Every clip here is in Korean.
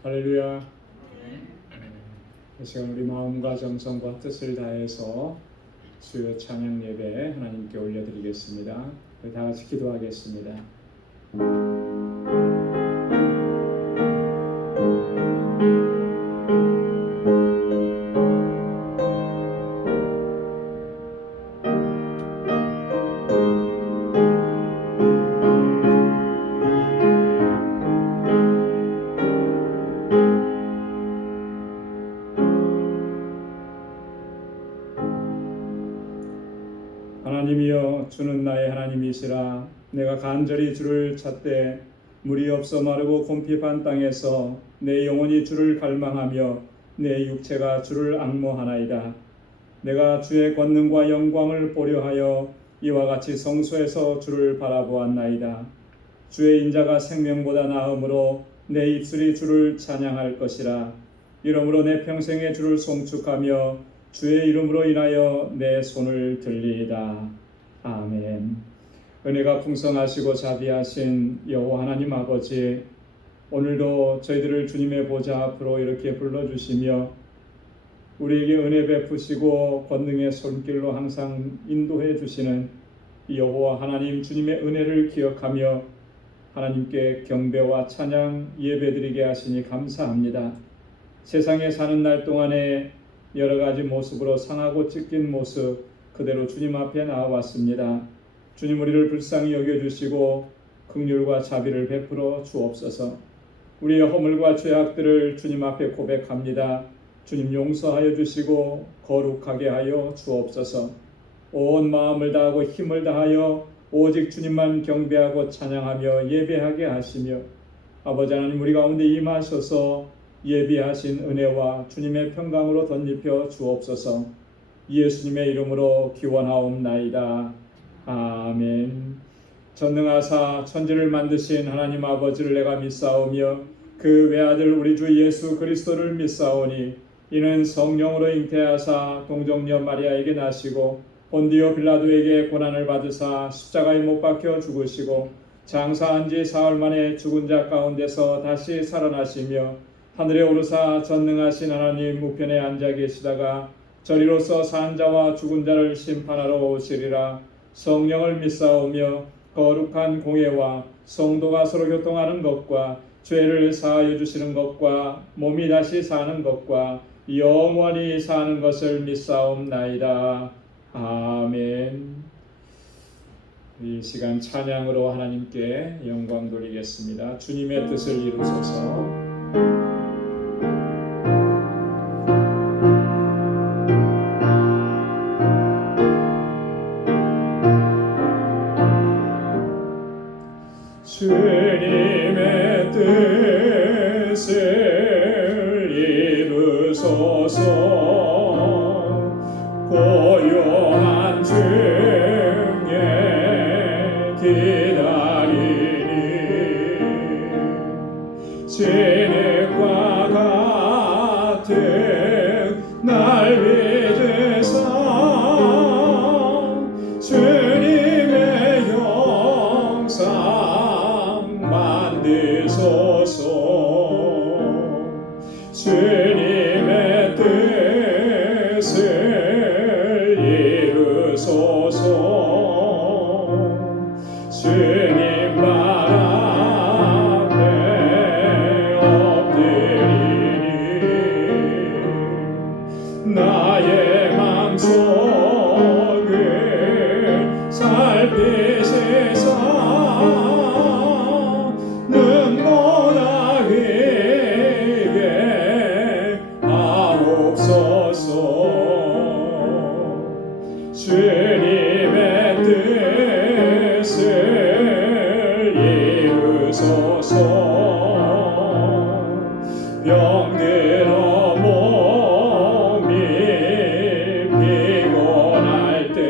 할렐루야. 이 시간 우리 마음과 정성과 뜻을 다해서 수요 찬양 예배 하나님께 올려드리겠습니다. 우리 다 같이 기도하겠습니다. 하나님이여, 주는 나의 하나님이시라. 내가 간절히 주를 찾되 물이 없어 마르고 곰핍한 땅에서 내 영혼이 주를 갈망하며 내 육체가 주를 앙모하나이다. 내가 주의 권능과 영광을 보려 하여 이와 같이 성소에서 주를 바라보았나이다. 주의 인자가 생명보다 나음으로 내 입술이 주를 찬양할 것이라. 이러므로 내 평생에 주를 송축하며 주의 이름으로 인하여 내 손을 들리이다. 아멘. 은혜가 풍성하시고 자비하신 여호와 하나님 아버지, 오늘도 저희들을 주님의 보좌 앞으로 이렇게 불러주시며 우리에게 은혜 베푸시고 권능의 손길로 항상 인도해 주시는 여호와 하나님 주님의 은혜를 기억하며 하나님께 경배와 찬양 예배드리게 하시니 감사합니다. 세상에 사는 날 동안에 여러 가지 모습으로 상하고 찢긴 모습 그대로 주님 앞에 나와왔습니다. 주님, 우리를 불쌍히 여겨주시고 긍휼과 자비를 베풀어 주옵소서. 우리의 허물과 죄악들을 주님 앞에 고백합니다. 주님, 용서하여 주시고 거룩하게 하여 주옵소서. 온 마음을 다하고 힘을 다하여 오직 주님만 경배하고 찬양하며 예배하게 하시며 아버지 하나님, 우리 가운데 임하셔서 예비하신 은혜와 주님의 평강으로 덧입혀 주옵소서. 예수님의 이름으로 기원하옵나이다. 아멘. 전능하사 천지를 만드신 하나님 아버지를 내가 믿사오며 그 외아들 우리 주 예수 그리스도를 믿사오니 이는 성령으로 잉태하사 동정녀 마리아에게 나시고 본디오 빌라도에게 고난을 받으사 십자가에 못 박혀 죽으시고 장사한 지 사흘 만에 죽은 자 가운데서 다시 살아나시며 하늘에 오르사 전능하신 하나님 우편에 앉아 계시다가 저리로서 산 자와 죽은 자를 심판하러 오시리라. 성령을 믿사오며 거룩한 공예와 성도가 서로 교통하는 것과 죄를 사하여 주시는 것과 몸이 다시 사는 것과 영원히 사는 것을 믿사옵나이다. 아멘. 이 시간 찬양으로 하나님께 영광 돌리겠습니다. 주님의 뜻을 이루소서. 주님의 뜻을 이루소서. 고요한 중에 기다리니 진흙과 같은 날 믿으사 주님의 형상 만드소서. 주님의 뜻을 이루소서. 주님 발 앞에 엎드리니 나의 맘속을 살피시사 눈보라기게 하옵소서. 주님의 뜻을 이루소서. 병들어 몸이 피곤할 때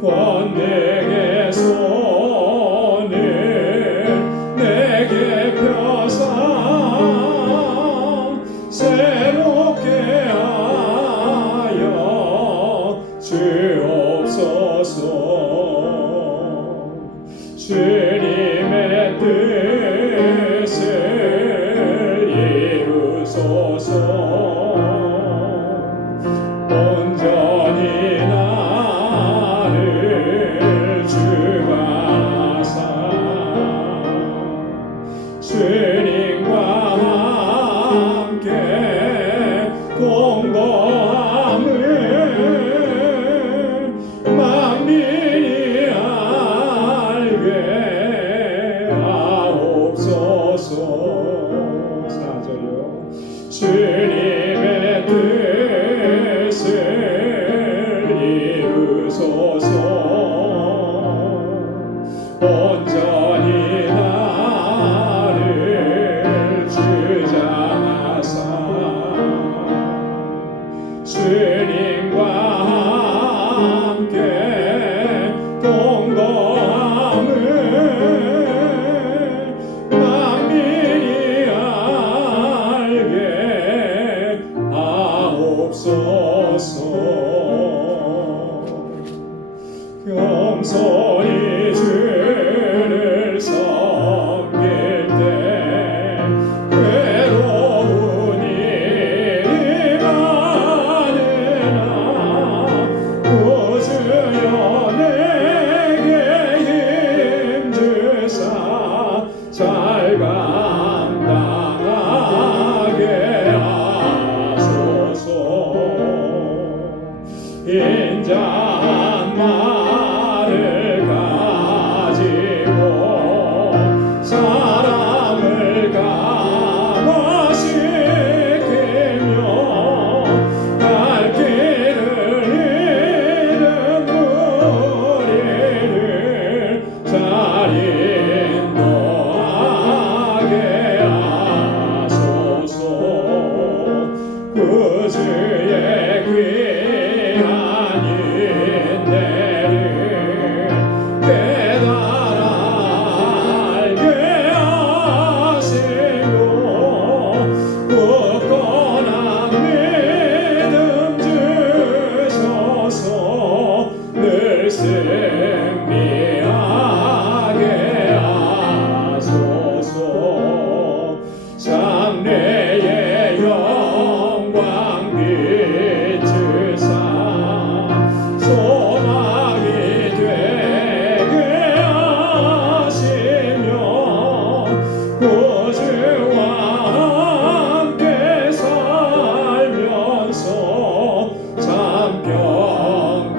권능의 손을 내게 펴사 새롭게 하여 주님의 뜻을 이루소서. 온전히 나를 주장하사 주님과 함께 동거함을 만민이 알게 하옵소서. 겸손히 주를 섬길 때 괴로운 일이 많으나 구주여 내게 힘주사 잘 감당하게 하소서. 인자한 말을 가지고 사람을 감화시키며 갈 길을 잃은 무리를 잘 인도하게 하소서. 구주의 귀한 인내를 깨달아 알게 하시고 굳건한 믿음 주셔서 늘 승리하게 하소서. 장래의 영광 비추사 소망이 되게 하시며 구주와 함께 살면서 참 평강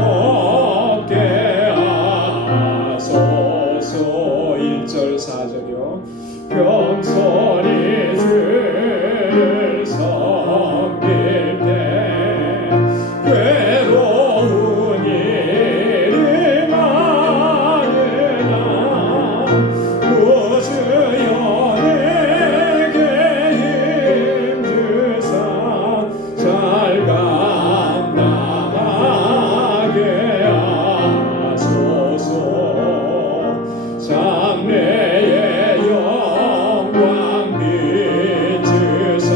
얻게 하소서. 1절 4절이요. 겸손히 주를 섬길 때 괴로운 일이 많으나 구주여 내게 힘주사 잘 감당하게 하소서. 장래의 영광 비추사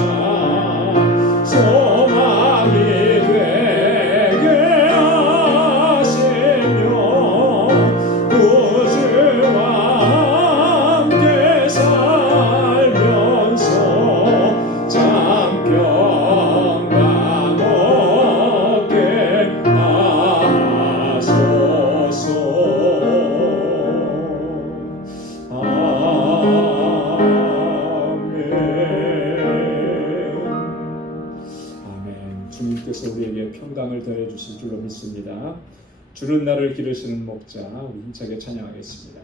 소망이 되게 하시며 구주와 함께 살면서 참 평강 얻게 하소서. 아멘. 주님께서 우리에게 평강을 더해 주실 줄로 믿습니다. 주는 나를 기르시는 목자, 우리 힘차게 찬양하겠습니다.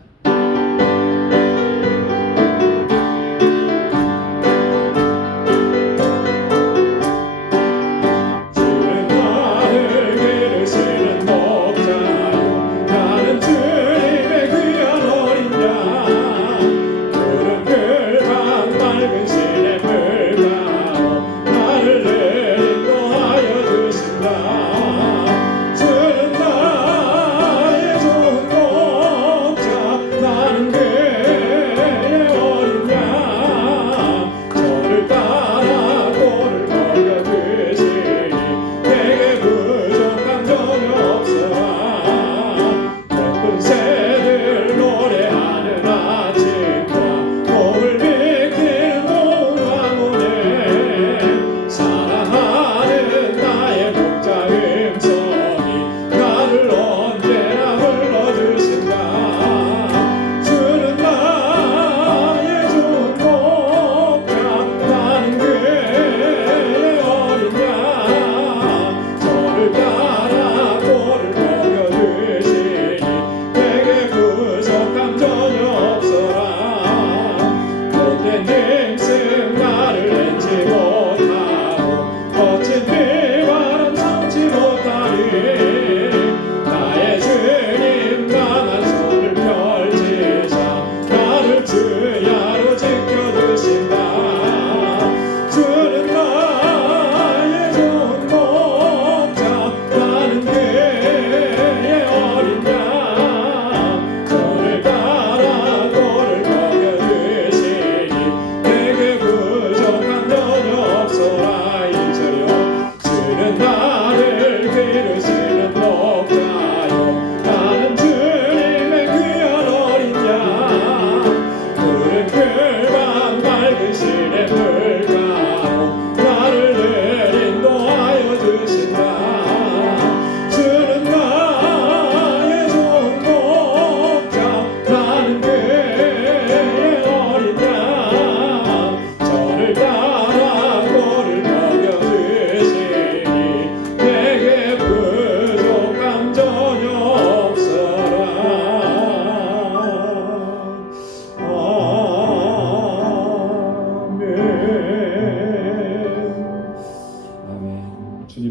주는 나를 기르시는 목자요, 나는 주님의 귀한 어린 양. 푸른 풀밭 맑은 시냇물 가로 나를 인도하여 주신다. 주는 나의 좋은 목자,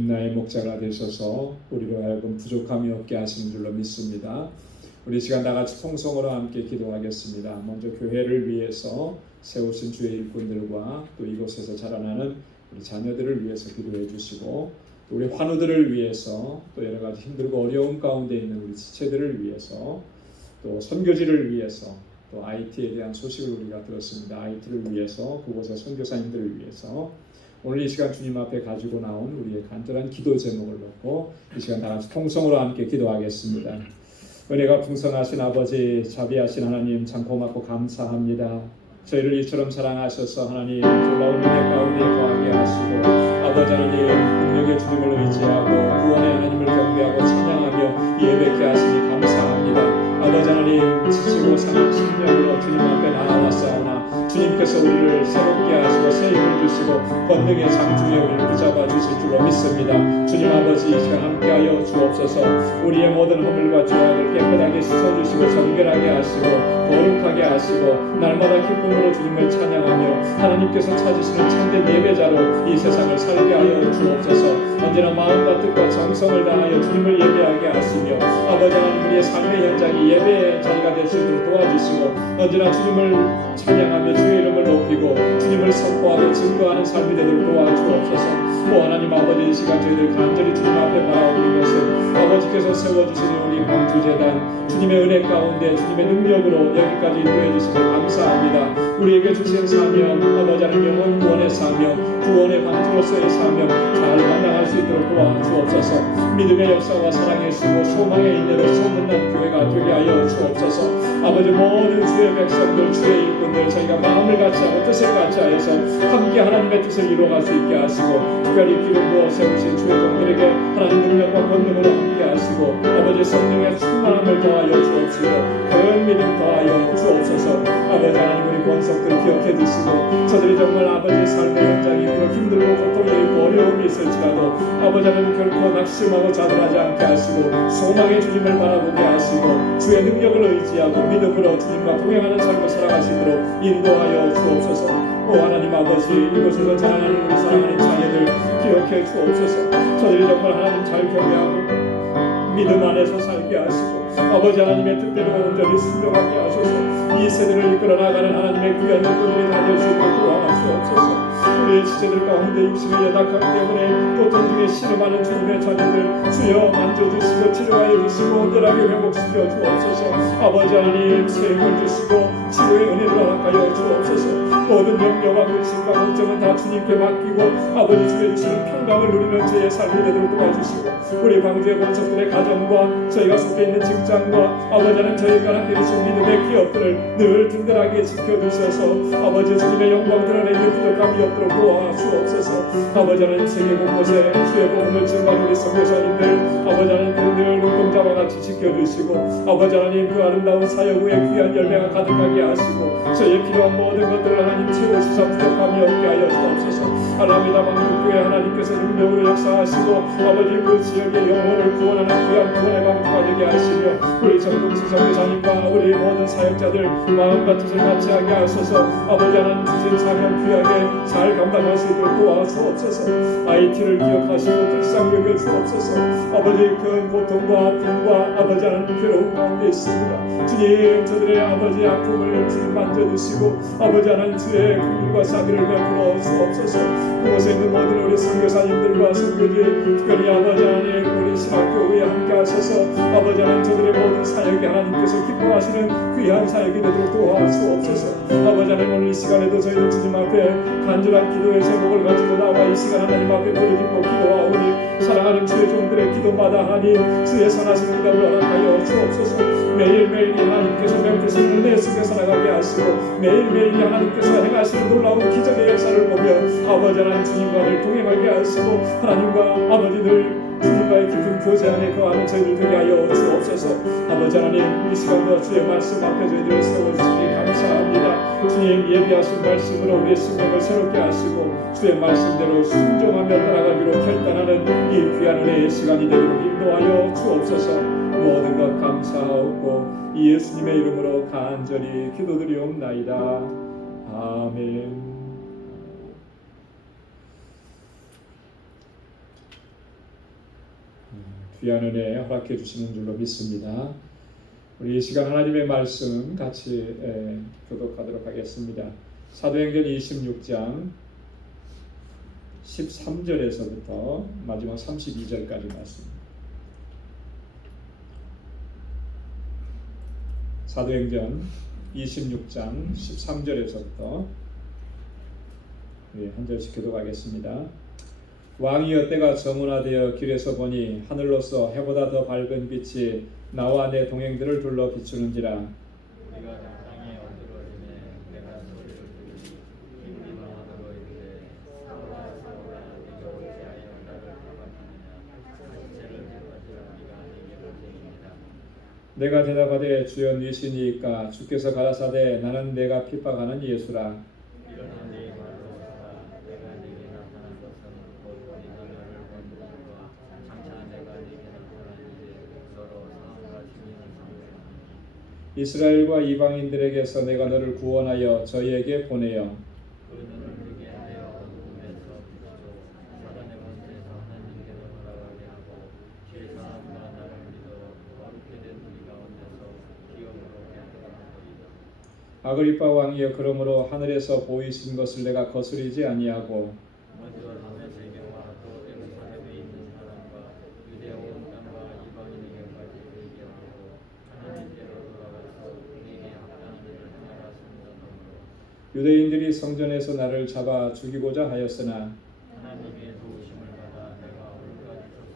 나의 목자가 되셔서 우리로 하여금 부족함이 없게 하시는 줄로 믿습니다. 우리 시간 다 같이 통성으로 함께 기도하겠습니다. 먼저 교회를 위해서 세우신 주의 일꾼들과 또 이곳에서 자라나는 우리 자녀들을 위해서 기도해 주시고, 또 우리 환우들을 위해서, 또 여러 가지 힘들고 어려운 가운데 있는 우리 지체들을 위해서, 또 선교지를 위해서, 또 IT에 대한 소식을 우리가 들었습니다. IT를 위해서, 그곳의 선교사님들을 위해서 오늘 이 시간 주님 앞에 가지고 나온 우리의 간절한 기도 제목을 놓고 이 시간 다 같이 통성으로 함께 기도하겠습니다. 은혜가 풍성하신 아버지, 자비하신 하나님, 참 고맙고 감사합니다. 저희를 이처럼 사랑하셔서 하나님 놀라운 은혜 가운데 거하게 하시고, 아버지 하나님 능력의 주님을 의지하고 구원의 하나님을 경배하고 찬양하며 예배케 하시니 감사합니다. 아버지 하나님, 지치고 상한 심령으로 주님 앞에 나아왔사오나 주님께서 우리를 새롭게 하시고 새 힘을 주시고 권능의 장중에 우리를 붙잡아 주실 줄로 믿습니다. 주님 아버지, 이 시간 함께하여 주옵소서. 우리의 모든 허물과 죄악을 깨끗하게 씻어주시고 정결하게 하시고 거룩하게 하시고 날마다 기쁨으로 주님을 찬양하며 하나님께서 찾으시는 참된 예배자로 이 세상을 살게 하여 주옵소서. 언제나 마음과 뜻과 정성을 다하여 주님을 예배하게 하시며, 아버지 하나님 우리의 삶의 현장이 예배의 자리가 될 수 있도록 도와주시고, 언제나 주님을 찬양하며 주의 이름을 높이고 주님을 선포하고 증거하는 삶이 되도록 도와주옵소서. 오 하나님 아버지, 이 시간 저희들 간절히 주님 앞에 바라오는 것은 아버지께서 세워주시는 우리 광주재단 주님의 은혜 가운데 주님의 능력으로 여기까지 인도해 주시니 감사합니다. 우리에게 주신 사명, 아버지 하나님 영원 구원의 사명, 구원의 방주로서의 사명 잘 감당할 수 있도록 도와주옵소서. 믿음의 역사와 사랑의 수고 소망의 인내로 소문난 교회가 되게 하여 주옵소서. 아버지, 모든 주의 백성들, 주의 일꾼들 저희가 마음을 같이 하고 뜻을 같이 하여서 함께 하나님의 뜻을 이루어갈 수 있게 하시고, 특별히 기름 부어 세우신 주의 종들에게 하나님 능력과 권능으로 함께 하시고, 아버지 성령의 충만함을 더하여 주옵시고 큰 믿음 더하여 주옵소서. 아버지 하나님 우리 권속들 기억해 주시고, 저들이 정말 아버지의 삶의 현장이 비록 힘들고 고통이 있고 어려움이 있을지라도 아버지 하나님 결코 낙심하고 자들하지 않게 하시고 소망의 주님을 바라보게 하시고 주의 능력을 의지하고 믿음으로 주님과 동행하는 삶을 살아가시도록 인도하여 주옵소서. 오 하나님 아버지, 이곳에서 자라나는 우리 사랑하는 자녀들 기억해 주옵소서. 저들이 정말 하나님 잘 경외하고 믿음 안에서 살게 하시고, 아버지 하나님의 뜻대로 온전히 순종하게 하소서. 이 세대를 이끌어 나가는 하나님의 귀한 일꾼들이 다 될 수 있도록 도와주옵소서. 우리의 지체들 가운데 육신의 연약함 때문에 고통 중에 신음하는 주님의 자녀들 주여 만져주시고 치료하여 주시고 온전하게 회복시켜 주옵소서. 아버지 하나님 새 힘을 주시고 치료의 은혜를 허락하여 주옵소서. 모든 염려와 근심과 걱정은 다 주님께 맡기고 아버지 주의 주시는 평강을 누리는 저희의 삶이 되도록 도와주시고, 우리 광주의 권속들의 가정과 저희가 속해 있는 직장과 아버지 하나님 저희가 함께 주신 믿음의 기업들을 늘 든든하게 지켜주셔서 아버지 주님의 영광 드러내기에 부족함이 없도록 도와주옵소서. 아버지 하나님 세계 곳곳에 주의 복음을 증거하는 우리 선교사님들 아버지 하나님 늘 눈동자와 같이 지켜주시고, 아버지 하나님 그 아름다운 사역 후에 귀한 열매가 가득하게 하시고 저희의 필요한 모든 것들을 하나님 채우시사 부족함이 없게 하여 주옵소서. 알라미다 방주교회 하나님께서 능력으로 역사하시고 아버지 그 지역의 영혼을 구원하는 귀한 구원의 방주가 되게 하시며, 우리 정동수 선교사님과 우리 모든 사역자들 마음과 뜻을 같이 하게 하소서. 아버지 하나님 주신 사명 귀하게 잘 감당할 수 있도록 도와주옵소서. IT를 기억하시고 불쌍히 여겨 주옵소서. 아버지 큰 고통과 아픔과 아버지 하나님 괴로움 가운데 있습니다. 주님 저들의 아버지 아픔을 주님 만져주시고 아버지 하나님 주의 긍휼과 자비를 베풀어 주옵소서. 그곳에 있는 모든 우리 선교사님들과 선교지 특별히 아버지 하나님 우리 신학교에 함께 하셔서 아버지 하나님 저들의 모든 사역이 하나님께서 기뻐하시는 귀한 사역이 되도록 도와주옵소서. 아버지 하나님 오늘 이 시간에도 저희들 주님 앞에 간절한 기도의 제목을 가지고 나와 이 시간 하나님 앞에 부르짖고 기도하오니, 사랑하는 주의 종들의 기도마다 하나님 주의 선하신 응답을 허락하여 주옵소서. 매일매일 하나님께서 베푸시는 은혜 속에 살아가게 하시고 매일매일 하나님께서 행하시는 놀라운 기적의 역사를 보며 아버지 하나님 주님과 늘 동행하게 하시고 하나님과 아버지들 주님과의 깊은 교제 안에 거하는 저희들 되게 하여 주옵소서. 아버지 하나님 이 시간도 주의 말씀 앞에 저희들을 세워주시니 감사합니다. 주님 예비하신 말씀으로 우리의 생명을 새롭게 하시고 주의 말씀대로 순종하며 따라가기로 결단하는 이 귀한 은혜의 시간이 되도록 인도하여 주옵소서. 모든 것 감사하고 이 예수님의 이름으로 간절히 기도드리옵나이다. 아멘. 귀한 은혜 허락해 주시는 줄로 믿습니다. 우리 이 시간 하나님의 말씀 같이 교독하도록 하겠습니다. 사도행전 26장 13절에서부터 마지막 32절까지 말씀. 사도행전 26장 13절에서부터 한 절씩 교독하겠습니다. 왕이여 때가 정온화되어 길에서 보니 하늘로서 해보다 더 밝은 빛이 나와 내 동행들을 둘러 비추는지라. 우리가 땅에 엎드러지매 내가 소리를 들으니 기울이 망하고 이르되 사울아 사울아 네가 어찌하여 나를 핍박하느냐 자체를 핍박하라 네가 내게 볼지니라. 내가 대답하되 주여 누이시니이까 주께서 가라사대 나는 내가 핍박하는 예수라. 일어나 네 발로 서라. 내가 네게 나타난 것은 곧 네가 나를 본 것과 장차 내가 네게 나타나니 너로 사함과 증인을 삼으라. 이스라엘과 이방인들에게서 내가 너를 구원하여 저희에게 보내어 그 눈을 뜨게 하여 어둠에서 비추고 사단의 권세에서 하나님께로 돌아가게 하고 죄 사함과 나를 믿어 거룩게 된 우리 가운데서 기업으로 깨닫게 하리이다. 아그리빠 왕이여 그러므로 하늘에서 보이신 것을 내가 거스르지 아니하고 먼저 남의 세계와 또 예루살렘에 있는 사람과 유대아 온 땅과 이방인에게까지 얘기하고 하나님께로 돌아가서 우리에게 합당한 일을 행하라 선전함으로 유대인들이 성전에서 나를 잡아 죽이고자 하였으나 하나님의 도우심을 받아 내가 오늘까지 서서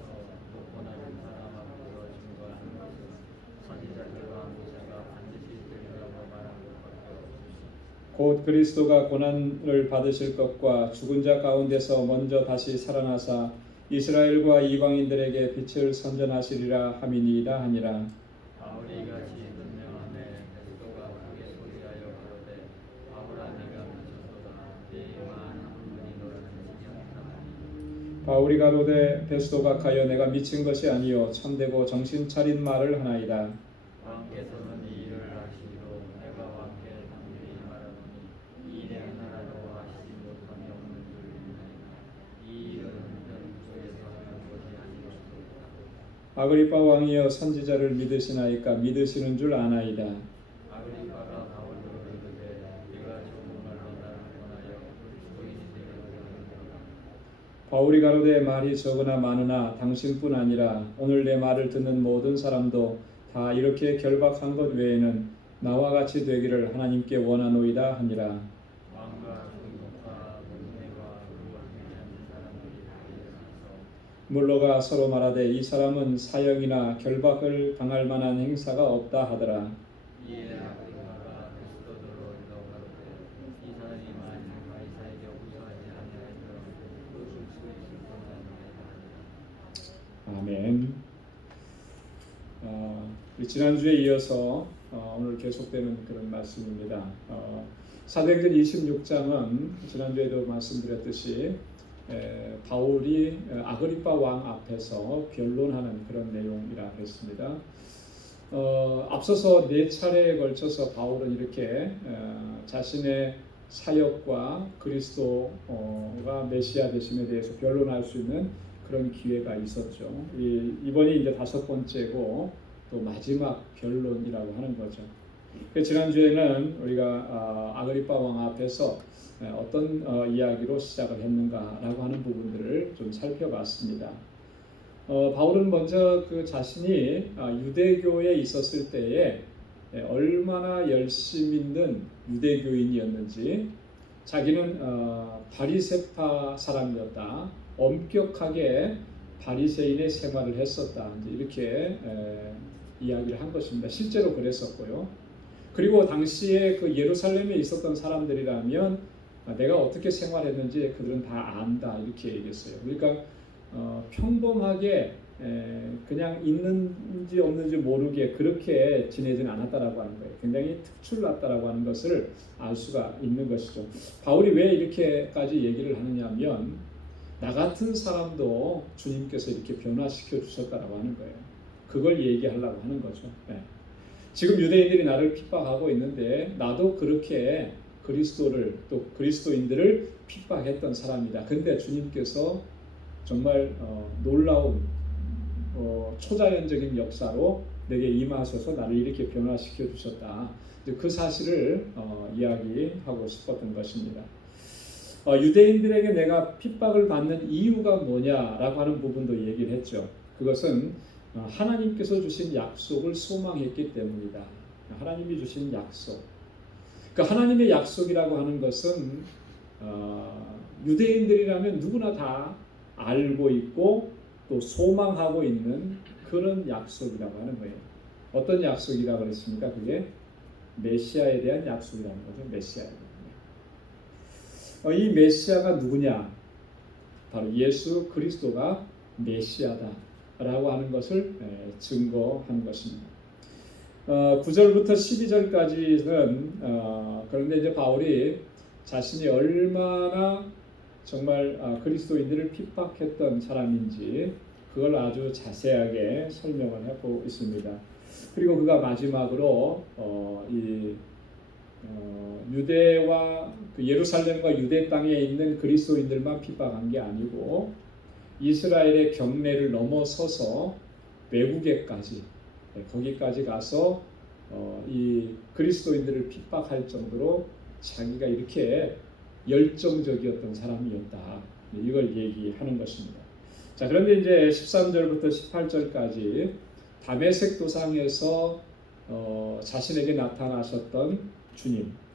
높고 낮은 사람 앞에서 증거하는 것은 선지자들과 모세가 반드시 되리라고 말한 것밖에 없으시니 곧 그리스도가 고난을 받으실 것과 죽은 자 가운데서 먼저 다시 살아나사 이스라엘과 이방인들에게 빛을 선전하시리라 함이니이다 하니라. 바울이 이같이 분명하매 베스도가 크게 소리하여 가로되 바울아 네가 미쳤도다. 네 말 한 분이 너를 미치게 하였나니. 바울이 가로되 베스도가 가여 내가 미친 것이 아니요 참되고 정신 차린 말을 하나이다. 왕께서는 이 일을 하시기로 내가 왕께 당신이 말하노니 이 일에 하나라도 하시지 못함이 없는 줄 믿나이다. 이 일은 전국에서 하는 것이 아니었소이다. 아그리빠 왕이여 선지자를 믿으시나이까 믿으시는 줄 아나이다. 아그리빠가 바울로 이르되 네가 정말로 나를 권하여 그리스도인이 되게 하려느냐. 바울이 가로되 말이 적으나 많으나 당신뿐 아니라 오늘 내 말을 듣는 모든 사람도 다 이렇게 결박한 것 외에는 나와 같이 되기를 하나님께 원하노이다 하니라. 왕과 총독과 문내와 그와 함께하는 사람들이 일어나서 물러가 서로 말하되 이 사람은 사형이나 결박을 당할 만한 행사가 없다 하더라. 이에 아그리빠가 베스도로 이르러 가로되 이 사람이 만일 가이사에게 호소하지 아니하였더라면 웃을 수 있을 뻔하니이다. 아멘. 우리 지난주에 이어서 오늘 계속되는 그런 말씀입니다. 사도행전 26장은 지난주에도 말씀드렸듯이 바울이 아그리빠 왕 앞에서 변론하는 그런 내용이라 했습니다. 앞서서 4차례에 걸쳐서 바울은 이렇게 자신의 사역과 그리스도가 메시아 되심에 대해서 변론할 수 있는 그런 기회가 있었죠. 이번이 이제 5번째고 또 마지막 변론이라고 하는 거죠. 지난주에는 우리가 아그리빠 왕 앞에서 어떤 이야기로 시작을 했는가라고 하는 부분들을 좀 살펴봤습니다. 바울은 먼저 그 자신이 유대교에 있었을 때에 얼마나 열심 있는 유대교인이었는지, 자기는 바리새파 사람이었다, 엄격하게 바리새인의 생활을 했었다, 이렇게 이야기를 한 것입니다. 실제로 그랬었고요. 그리고 당시에 그 예루살렘에 있었던 사람들이라면 내가 어떻게 생활했는지 그들은 다 안다, 이렇게 얘기했어요. 그러니까 평범하게 그냥 있는지 없는지 모르게 그렇게 지내지는 않았다라고 하는 거예요. 굉장히 특출났다라고 하는 것을 알 수가 있는 것이죠. 바울이 왜 이렇게까지 얘기를 하느냐면 나 같은 사람도 주님께서 이렇게 변화시켜 주셨다라고 하는 거예요. 그걸 얘기하려고 하는 거죠. 지금 유대인들이 나를 핍박하고 있는데 나도 그렇게 그리스도를 또 그리스도인들을 핍박했던 사람이다. 근데 주님께서 정말 놀라운 초자연적인 역사로 내게 임하셔서 나를 이렇게 변화시켜 주셨다. 그 사실을 이야기하고 싶었던 것입니다. 유대인들에게 내가 핍박을 받는 이유가 뭐냐라고 하는 부분도 얘기를 했죠. 그것은 하나님께서 주신 약속을 소망했기 때문이다. 하나님이 주신 약속. 그 하나님의 약속이라고 하는 것은 유대인들이라면 누구나 다 알고 있고 또 소망하고 있는 그런 약속이라고 하는 거예요. 어떤 약속이라고 그랬습니까? 그게 메시아에 대한 약속이라는 거죠. 메시아에 대한. 이 메시아가 누구냐? 바로 예수 그리스도가 메시아다라고 하는 것을 증거한 것입니다. 9절부터 12절까지는 그런데 이제 바울이 자신이 얼마나 정말 그리스도인들을 핍박했던 사람인지 그걸 아주 자세하게 설명을 하고 있습니다. 그리고 그가 마지막으로 유대와 예루살렘과 유대 땅에 있는 그리스도인들만 핍박한 게 아니고 이스라엘의 경내를 넘어서서 외국에까지 거기까지 가서 이 그리스도인들을 핍박할 정도로 자기가 이렇게 열정적이었던 사람이었다. 이걸 얘기하는 것입니다. 자, 그런데 이제 13절부터 18절까지 다메섹 도상에서 자신에게 나타나셨던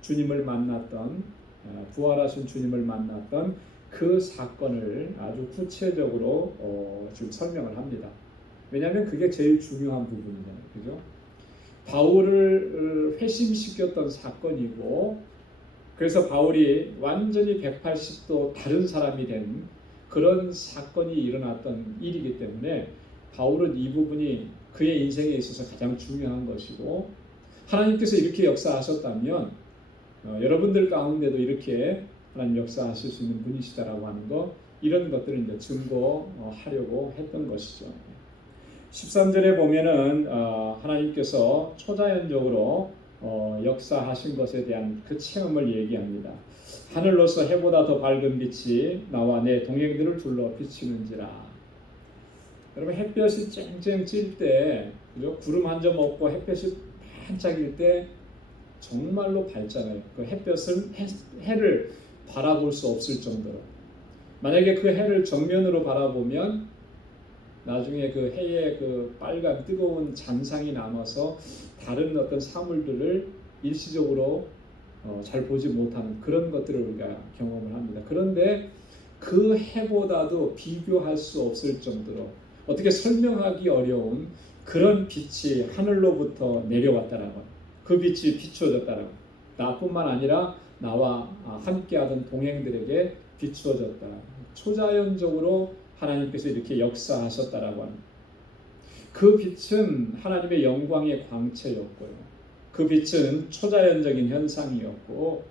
주님을 만났던 부활하신 주님을 만났던 그 사건을 아주 구체적으로 지금 설명을 합니다. 왜냐하면 그게 제일 중요한 부분이잖아요. 그죠? 바울을 회심시켰던 사건이고 그래서 바울이 완전히 180도 다른 사람이 된 그런 사건이 일어났던 일이기 때문에 바울은 이 부분이 그의 인생에 있어서 가장 중요한 것이고 하나님께서 이렇게 역사하셨다면 여러분들 가운데도 이렇게 하나님 역사하실 수 있는 분이시다라고 하는 것 이런 것들을 이제 증거하려고 했던 것이죠. 13절에 보면은 하나님께서 초자연적으로 역사하신 것에 대한 그 체험을 얘기합니다. 하늘로서 해보다 더 밝은 빛이 나와 내 동행들을 둘러 비치는지라. 여러분 햇볕이 쨍쨍 찔 때, 그죠? 구름 한 점 없고 햇볕이 반짝일 때 정말로 밝잖아요. 그 햇볕을 해를 바라볼 수 없을 정도로. 만약에 그 해를 정면으로 바라보면 나중에 그 해의 그 빨간 뜨거운 잔상이 남아서 다른 어떤 사물들을 일시적으로 잘 보지 못하는 그런 것들을 우리가 경험을 합니다. 그런데 그 해보다도 비교할 수 없을 정도로 어떻게 설명하기 어려운 그런 빛이 하늘로부터 내려왔다라고, 그 빛이 비추어졌다라고, 나뿐만 아니라 나와 함께하던 동행들에게 비추어졌다. 초자연적으로 하나님께서 이렇게 역사하셨다라고 합니다. 그 빛은 하나님의 영광의 광채였고요. 그 빛은 초자연적인 현상이었고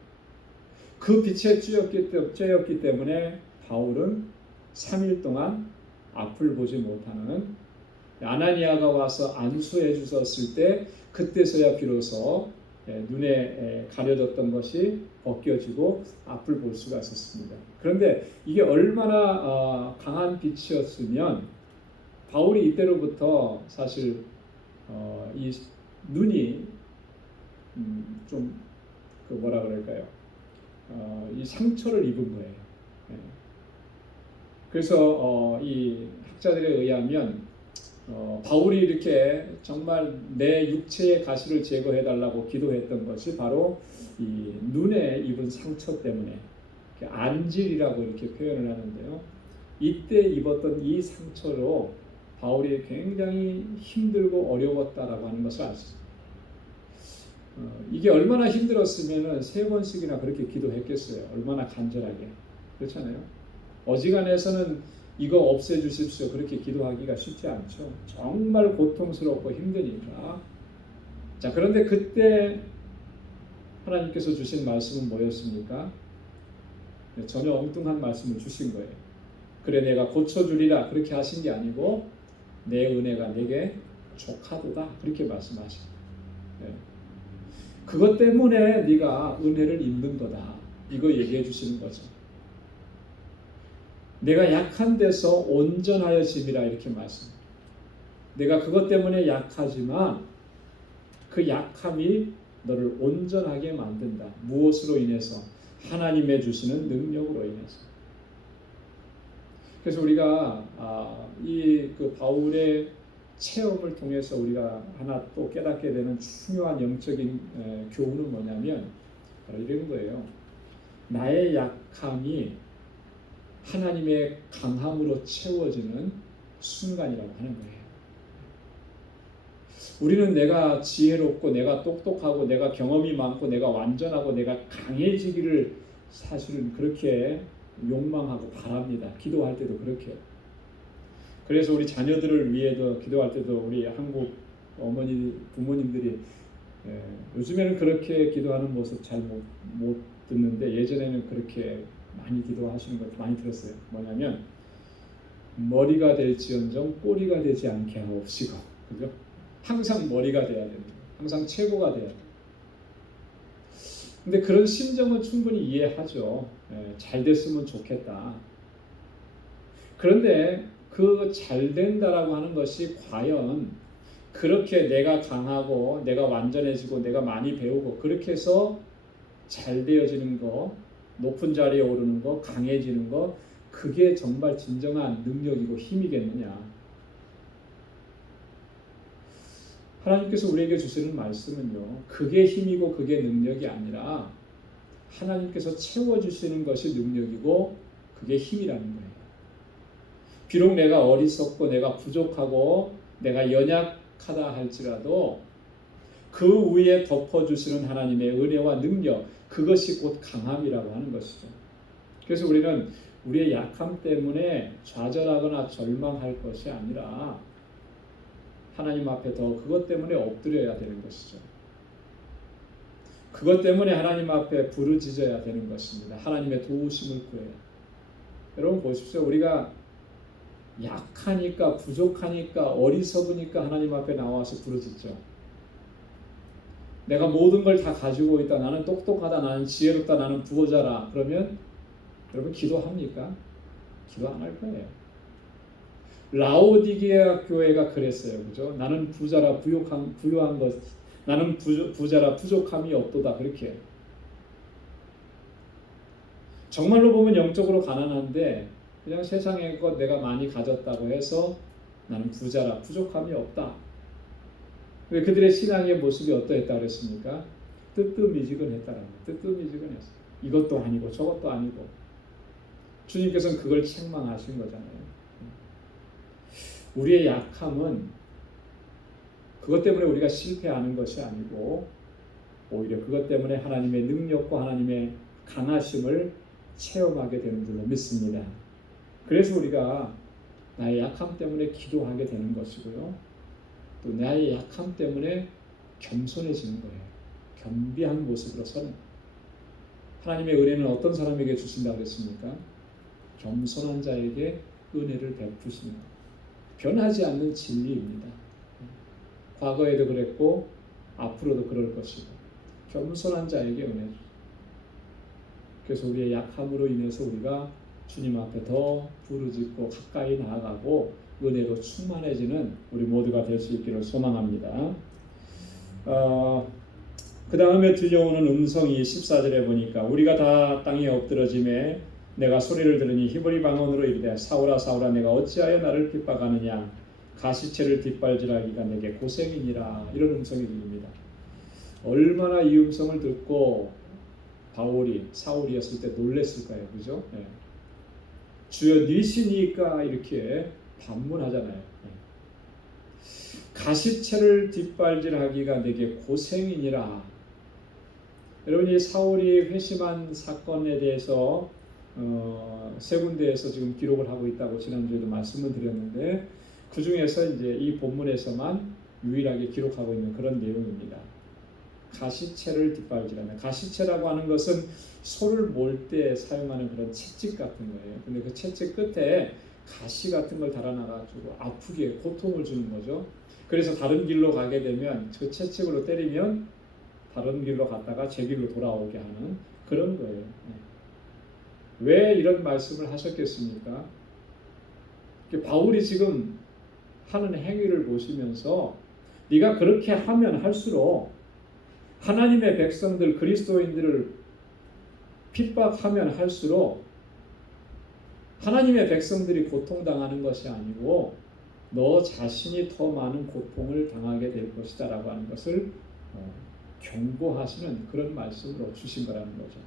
그 빛에 쬐였기 때문에 바울은 3일 동안 앞을 보지 못하는 아나니아가 와서 안수해 주셨을 때 그때서야 비로소 눈에 가려졌던 것이 벗겨지고 앞을 볼 수가 있었습니다. 그런데 이게 얼마나 강한 빛이었으면 바울이 이때로부터 사실 이 눈이 좀 그 뭐라 그럴까요? 이 상처를 입은 거예요. 그래서 이 학자들에 의하면 바울이 이렇게 정말 내 육체의 가시를 제거해 달라고 기도했던 것이 바로 이 눈에 입은 상처 때문에 안질이라고 이렇게 표현을 하는데요. 이때 입었던 이 상처로 바울이 굉장히 힘들고 어려웠다라고 하는 것을 알 수 있습니다. 이게 얼마나 힘들었으면은 3번씩이나 그렇게 기도했겠어요. 얼마나 간절하게. 그렇잖아요. 어지간해서는 이거 없애주십시오. 그렇게 기도하기가 쉽지 않죠. 정말 고통스럽고 힘드니까. 자, 그런데 그때 하나님께서 주신 말씀은 뭐였습니까? 전혀 엉뚱한 말씀을 주신 거예요. 그래 내가 고쳐주리라 그렇게 하신 게 아니고 내 은혜가 내게 족하도다 그렇게 말씀하신 거예요. 그것 때문에 네가 은혜를 입는 거다. 이거 얘기해 주시는 거죠. 내가 약한 데서 온전하여짐이라 이렇게 말씀합니다. 내가 그것 때문에 약하지만 그 약함이 너를 온전하게 만든다. 무엇으로 인해서? 하나님의 주시는 능력으로 인해서. 그래서 우리가 이 그 바울의 체험을 통해서 우리가 하나 또 깨닫게 되는 중요한 영적인 교훈은 뭐냐면 바로 이런 거예요. 나의 약함이 하나님의 강함으로 채워지는 순간이라고 하는 거예요. 우리는 내가 지혜롭고 내가 똑똑하고 내가 경험이 많고 내가 완전하고 내가 강해지기를 사실은 그렇게 욕망하고 바랍니다. 기도할 때도 그렇게. 그래서 우리 자녀들을 위해서 기도할 때도 우리 한국 어머니 부모님들이 요즘에는 그렇게 기도하는 모습 잘 못 듣는데 예전에는 그렇게 많이 기도하시는 걸 많이 들었어요. 뭐냐면 머리가 될지언정 꼬리가 되지 않게 하옵시고, 그죠? 항상 머리가 돼야 됩니다. 항상 최고가 돼야 돼요. 근데 그런 심정은 충분히 이해하죠. 잘 됐으면 좋겠다. 그런데 그 잘 된다라고 하는 것이 과연 그렇게 내가 강하고 내가 완전해지고 내가 많이 배우고 그렇게 해서 잘 되어지는 거, 높은 자리에 오르는 거, 강해지는 거, 그게 정말 진정한 능력이고 힘이겠느냐? 하나님께서 우리에게 주시는 말씀은요, 그게 힘이고 그게 능력이 아니라 하나님께서 채워주시는 것이 능력이고 그게 힘이라는 거예요. 비록 내가 어리석고 내가 부족하고 내가 연약하다 할지라도 그 위에 덮어주시는 하나님의 은혜와 능력, 그것이 곧 강함이라고 하는 것이죠. 그래서 우리는 우리의 약함 때문에 좌절하거나 절망할 것이 아니라 하나님 앞에 더 그것 때문에 엎드려야 되는 것이죠. 그것 때문에 하나님 앞에 부르짖어야 되는 것입니다. 하나님의 도우심을 구해야. 여러분 보십시오. 우리가 약하니까 부족하니까 어리석으니까 하나님 앞에 나와서 부르짖죠. 내가 모든 걸 다 가지고 있다. 나는 똑똑하다. 나는 지혜롭다. 나는 부자라. 그러면 여러분 기도합니까? 기도 안 할 거예요. 라오디게아 교회가 그랬어요. 그죠? 나는 부자라 부유한 것, 나는 부자라 부족함이 없도다. 그렇게. 정말로 보면 영적으로 가난한데 그냥 세상의 것 내가 많이 가졌다고 해서 나는 부자라 부족함이 없다. 왜 그들의 신앙의 모습이 어떠했다 그랬습니까? 뜨뜻미지근했다라고. 뜨뜻미지근했어. 이것도 아니고 저것도 아니고. 주님께서는 그걸 책망하신 거잖아요. 우리의 약함은 그것 때문에 우리가 실패하는 것이 아니고 오히려 그것 때문에 하나님의 능력과 하나님의 강하심을 체험하게 되는 줄로 믿습니다. 그래서 우리가 나의 약함 때문에 기도하게 되는 것이고요. 또 나의 약함 때문에 겸손해지는 거예요. 겸비한 모습으로 서는. 하나님의 은혜는 어떤 사람에게 주신다고 했습니까? 겸손한 자에게 은혜를 베푸시는 것. 변하지 않는 진리입니다. 과거에도 그랬고 앞으로도 그럴 것이고 겸손한 자에게 은혜 주십니다. 그래서 우리의 약함으로 인해서 우리가 주님 앞에 더 부르짖고 가까이 나아가고 은혜로 충만해지는 우리 모두가 될 수 있기를 소망합니다. 그 다음에 들려오는 음성이 14절에 보니까 우리가 다 땅에 엎드러짐에 내가 소리를 들으니 히브리 방언으로 이르되 사울아 사울아 내가 어찌하여 나를 핍박하느냐 가시체를 뒷발질하기가 내게 고생이니라. 이런 음성이 들립니다. 얼마나 이 음성을 듣고 바울이 사울이었을 때 놀랬을까요? 그죠? 네. 주여 니시니까 이렇게 반문하잖아요. 네. 가시체를 뒷발질하기가 내게 고생이니라. 여러분 이 사울이 회심한 사건에 대해서 세 군데에서 지금 기록을 하고 있다고 지난주에도 말씀을 드렸는데 그 중에서 이제 이 본문에서만 유일하게 기록하고 있는 그런 내용입니다. 가시체를 뒷발질하는. 가시체라고 하는 것은 소를 몰 때 사용하는 그런 채찍 같은 거예요. 근데 그 채찍 끝에 가시 같은 걸 달아놔가지고 아프게 고통을 주는 거죠. 그래서 다른 길로 가게 되면 그 채찍으로 때리면 다른 길로 갔다가 제 길로 돌아오게 하는 그런 거예요. 왜 이런 말씀을 하셨겠습니까? 바울이 지금 하는 행위를 보시면서 네가 그렇게 하면 할수록 하나님의 백성들 그리스도인들을 핍박하면 할수록 하나님의 백성들이 고통당하는 것이 아니고 너 자신이 더 많은 고통을 당하게 될 것이다 라고 하는 것을 경고하시는 그런 말씀으로 주신 거라는 거죠.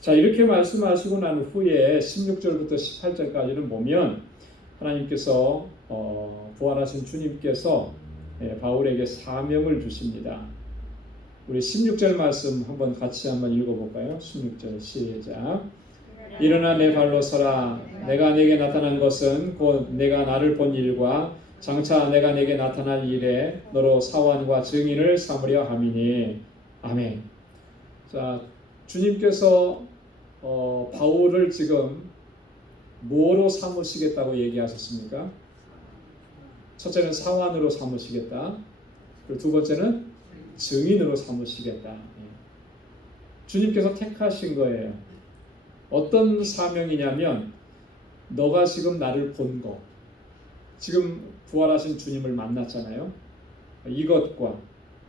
자, 이렇게 말씀하시고 난 후에 16절부터 18절까지는 보면 하나님께서 부활하신 주님께서 바울에게 사명을 주십니다. 우리 16절 말씀 한번 같이 한번 읽어볼까요? 16절 시작. 일어나 내 발로 서라. 내가 내게 나타난 것은 곧 내가 나를 본 일과 장차 내가 내게 나타날 일에 너로 사환과 증인을 삼으려 함이니. 아멘. 자, 주님께서 바울을 지금 뭐로 삼으시겠다고 얘기하셨습니까? 첫째는 사환으로 삼으시겠다. 그리고 두 번째는 증인으로 삼으시겠다. 주님께서 택하신 거예요. 어떤 사명이냐면 너가 지금 나를 본 거, 지금 부활하신 주님을 만났잖아요. 이것과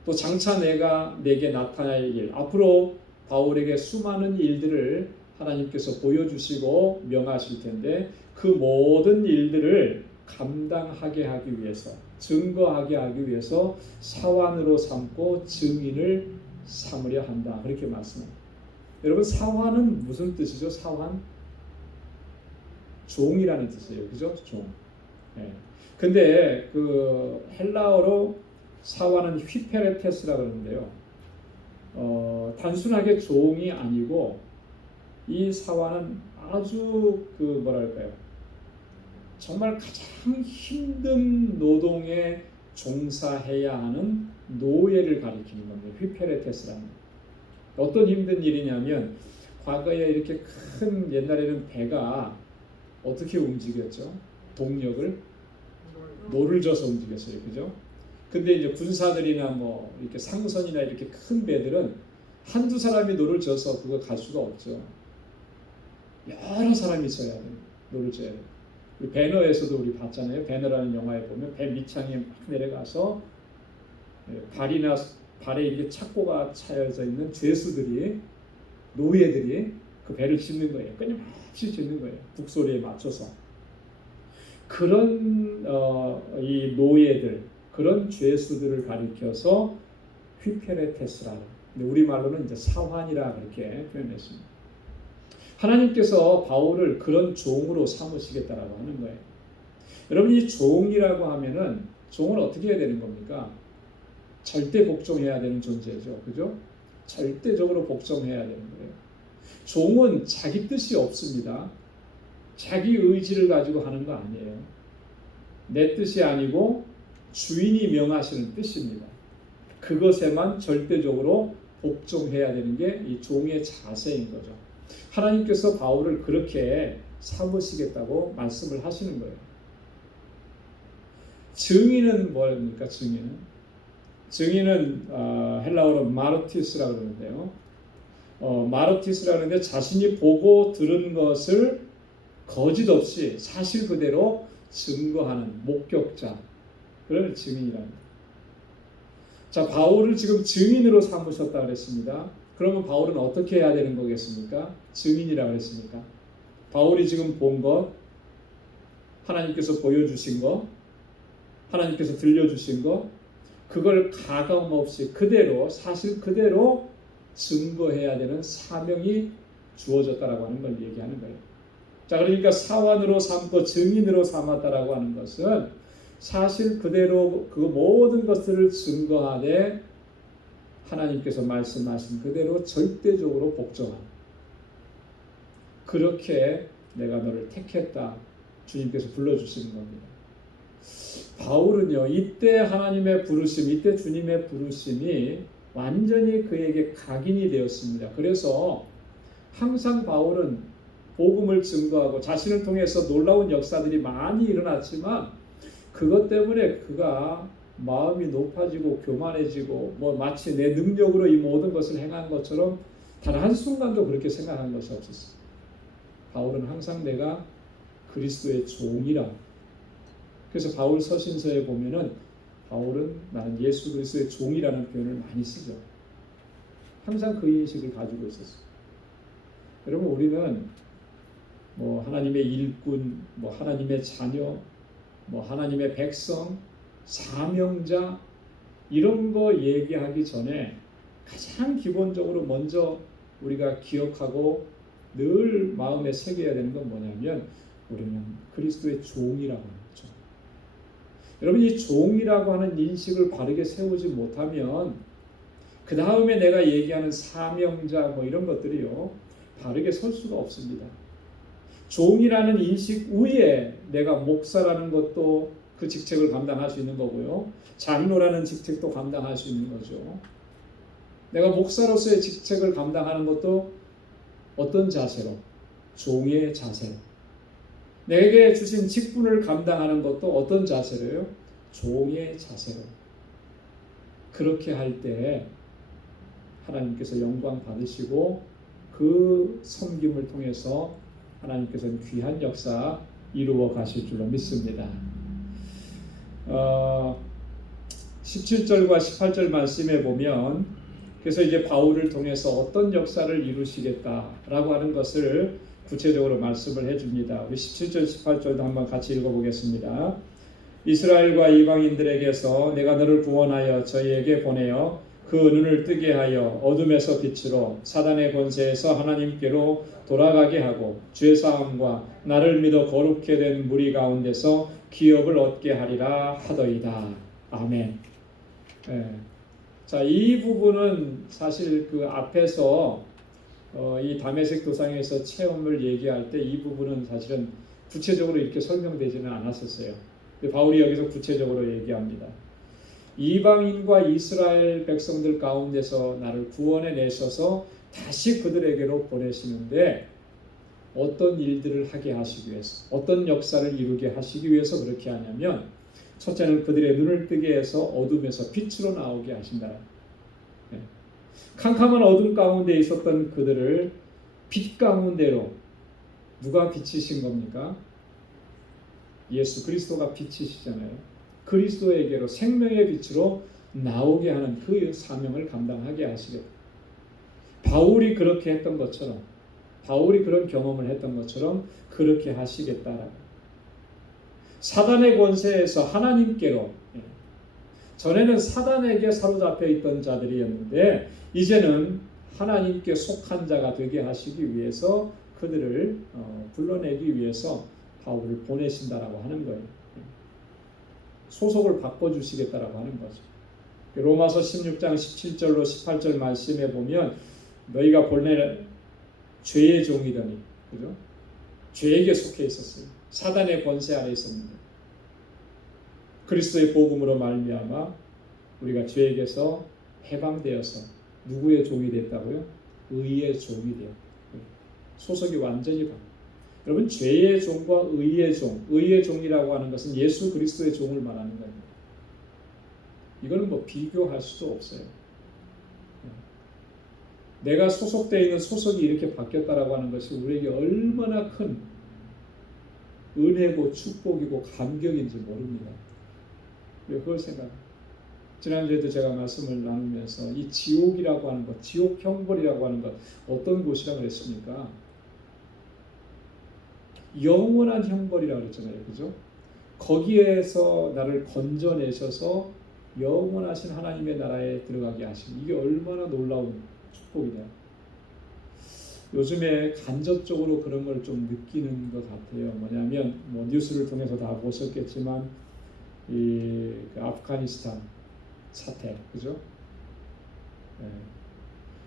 또 장차 내가 내게 나타날 일, 앞으로 바울에게 수많은 일들을 하나님께서 보여주시고 명하실 텐데 그 모든 일들을 감당하게 하기 위해서, 증거하게 하기 위해서 사환으로 삼고 증인을 삼으려 한다. 그렇게 말씀합니다. 여러분, 사환은 무슨 뜻이죠? 사환? 종이라는 뜻이에요. 그죠? 종. 네. 근데 그 헬라어로 사환은 휘페레테스라 그러는데요. 단순하게 종이 아니고 이 사환은 아주 그 뭐랄까요? 정말 가장 힘든 노동에 종사해야 하는 노예를 가리키는 겁니다. 휘페레테스라는. 어떤 힘든 일이냐면 과거에 이렇게 큰 옛날에는 배가 어떻게 움직였죠? 동력을 노를 져서 움직였어요. 그죠? 근데 이제 군사들이나 뭐 이렇게 상선이나 이렇게 큰 배들은 한두 사람이 노를 져서 그거 갈 수가 없죠. 여러 사람이 있어야 돼요. 노를 져야 돼요. 우리 배너에서도 우리 봤잖아요. 배너라는 영화에 보면 배 밑창에 막 내려가서 발에 이렇게 착고가 차여져 있는 죄수들이, 노예들이 그 배를 짚는 거예요. 끊임없이 짚는 거예요. 북소리에 맞춰서. 그런 이 노예들, 그런 죄수들을 가리켜서 휘페레테스라는, 우리말로는 이제 사환이라 그렇게 표현했습니다. 하나님께서 바울을 그런 종으로 삼으시겠다라고 하는 거예요. 여러분, 이 종이라고 하면은 종은 어떻게 해야 되는 겁니까? 절대 복종해야 되는 존재죠. 그죠? 절대적으로 복종해야 되는 거예요. 종은 자기 뜻이 없습니다. 자기 의지를 가지고 하는 거 아니에요. 내 뜻이 아니고 주인이 명하시는 뜻입니다. 그것에만 절대적으로 복종해야 되는 게 이 종의 자세인 거죠. 하나님께서 바울을 그렇게 삼으시겠다고 말씀을 하시는 거예요. 증인은 뭡니까? 증인은 헬라어로 마르티스라고 그러는데요. 마르티스라고 하는데 자신이 보고 들은 것을 거짓 없이 사실 그대로 증거하는 목격자, 그걸 증인이랍니다. 자, 바울을 지금 증인으로 삼으셨다 그랬습니다. 그러면 바울은 어떻게 해야 되는 거겠습니까? 증인이라고 했습니까? 바울이 지금 본 것, 하나님께서 보여주신 것, 하나님께서 들려주신 것, 그걸 가감 없이 그대로, 사실 그대로 증거해야 되는 사명이 주어졌다라고 하는 걸 얘기하는 거예요. 자, 그러니까 사환으로 삼고 증인으로 삼았다라고 하는 것은 사실 그대로 그 모든 것들을 증거하되 하나님께서 말씀하신 그대로 절대적으로 복종한, 그렇게 내가 너를 택했다, 주님께서 불러주시는 겁니다. 바울은요, 이때 하나님의 부르심, 이때 주님의 부르심이 완전히 그에게 각인이 되었습니다. 그래서 항상 바울은 복음을 증거하고 자신을 통해서 놀라운 역사들이 많이 일어났지만 그것 때문에 그가 마음이 높아지고 교만해지고 뭐 마치 내 능력으로 이 모든 것을 행한 것처럼 단 한순간도 그렇게 생각한 것이 없었어요. 바울은 항상 내가 그리스도의 종이라, 그래서 바울 서신서에 보면은 바울은 나는 예수 그리스도의 종이라는 표현을 많이 쓰죠. 항상 그 인식을 가지고 있었어요. 여러분, 우리는 뭐 하나님의 일꾼, 뭐 하나님의 자녀, 뭐 하나님의 백성, 사명자 이런 거 얘기하기 전에 가장 기본적으로 먼저 우리가 기억하고 늘 마음에 새겨야 되는 건 뭐냐면 우리는 그리스도의 종이라고 하는 거죠. 여러분, 이 종이라고 하는 인식을 바르게 세우지 못하면 그 다음에 내가 얘기하는 사명자 뭐 이런 것들이요 바르게 설 수가 없습니다. 종이라는 인식 위에 내가 목사라는 것도 그 직책을 감당할 수 있는 거고요. 장로라는 직책도 감당할 수 있는 거죠. 내가 목사로서의 직책을 감당하는 것도 어떤 자세로? 종의 자세로. 내게 주신 직분을 감당하는 것도 어떤 자세로요? 종의 자세로. 그렇게 할 때 하나님께서 영광 받으시고 그 섬김을 통해서 하나님께서는 귀한 역사 이루어 가실 줄로 믿습니다. 17절과 18절 말씀에 보면 그래서 이제 바울을 통해서 어떤 역사를 이루시겠다라고 하는 것을 구체적으로 말씀을 해줍니다. 우리 17절 18절도 한번 같이 읽어보겠습니다. 이스라엘과 이방인들에게서 내가 너를 구원하여 저희에게 보내어 그 눈을 뜨게 하여 어둠에서 빛으로 사단의 권세에서 하나님께로 돌아가게 하고 죄사함과 나를 믿어 거룩게 된 무리 가운데서 기업을 얻게 하리라 하더이다. 아멘. 네. 자, 이 부분은 사실 그 앞에서 이 다메섹 도상에서 체험을 얘기할 때 이 부분은 사실은 구체적으로 이렇게 설명되지는 않았었어요. 바울이 여기서 구체적으로 얘기합니다. 이방인과 이스라엘 백성들 가운데서 나를 구원해 내셔서 다시 그들에게로 보내시는데 어떤 일들을 하게 하시기 위해서, 어떤 역사를 이루게 하시기 위해서 그렇게 하냐면 첫째는 그들의 눈을 뜨게 해서 어둠에서 빛으로 나오게 하신다. 네. 캄캄한 어둠 가운데 있었던 그들을 빛 가운데로 누가 비치신 겁니까? 예수 그리스도가 빛이시잖아요. 그리스도에게로 생명의 빛으로 나오게 하는 그 사명을 감당하게 하시겠다. 바울이 그렇게 했던 것처럼, 바울이 그런 경험을 했던 것처럼 그렇게 하시겠다라고. 사단의 권세에서 하나님께로, 전에는 사단에게 사로잡혀 있던 자들이었는데 이제는 하나님께 속한 자가 되게 하시기 위해서 그들을 불러내기 위해서 바울을 보내신다라고 하는 거예요. 소속을 바꿔주시겠다라고 하는 거죠. 로마서 16장 17절로 18절 말씀에 보면 너희가 본래 죄의 종이더니, 그죠? 죄에게 속해 있었어요. 사단의 권세 아래 있었는데 그리스도의 복음으로 말미암아 우리가 죄에게서 해방되어서 누구의 종이 됐다고요? 의의 종이 되어 소속이 완전히 바뀌어요. 여러분, 죄의 종과 의의 종, 의의 종이라고 하는 것은 예수 그리스도의 종을 말하는 겁니다. 이거는 뭐 비교할 수도 없어요. 내가 소속되어 있는 소속이 이렇게 바뀌었다라고 하는 것이 우리에게 얼마나 큰 은혜고 축복이고 감격인지 모릅니다. 왜 그걸 생각해요? 지난주에도 제가 말씀을 나누면서 이 지옥이라고 하는 것, 지옥 형벌이라고 하는 것 어떤 곳이라고 그랬습니까? 영원한 형벌이라고 그랬잖아요. 그죠? 거기에서 나를 건져내셔서 영원하신 하나님의 나라에 들어가게 하신 이게 얼마나 놀라운 축복이냐. 요즘에 간접적으로 그런 걸 좀 느끼는 것 같아요. 뭐냐면 뭐 뉴스를 통해서 다 보셨겠지만 이 그 아프가니스탄 사태, 그죠? 네.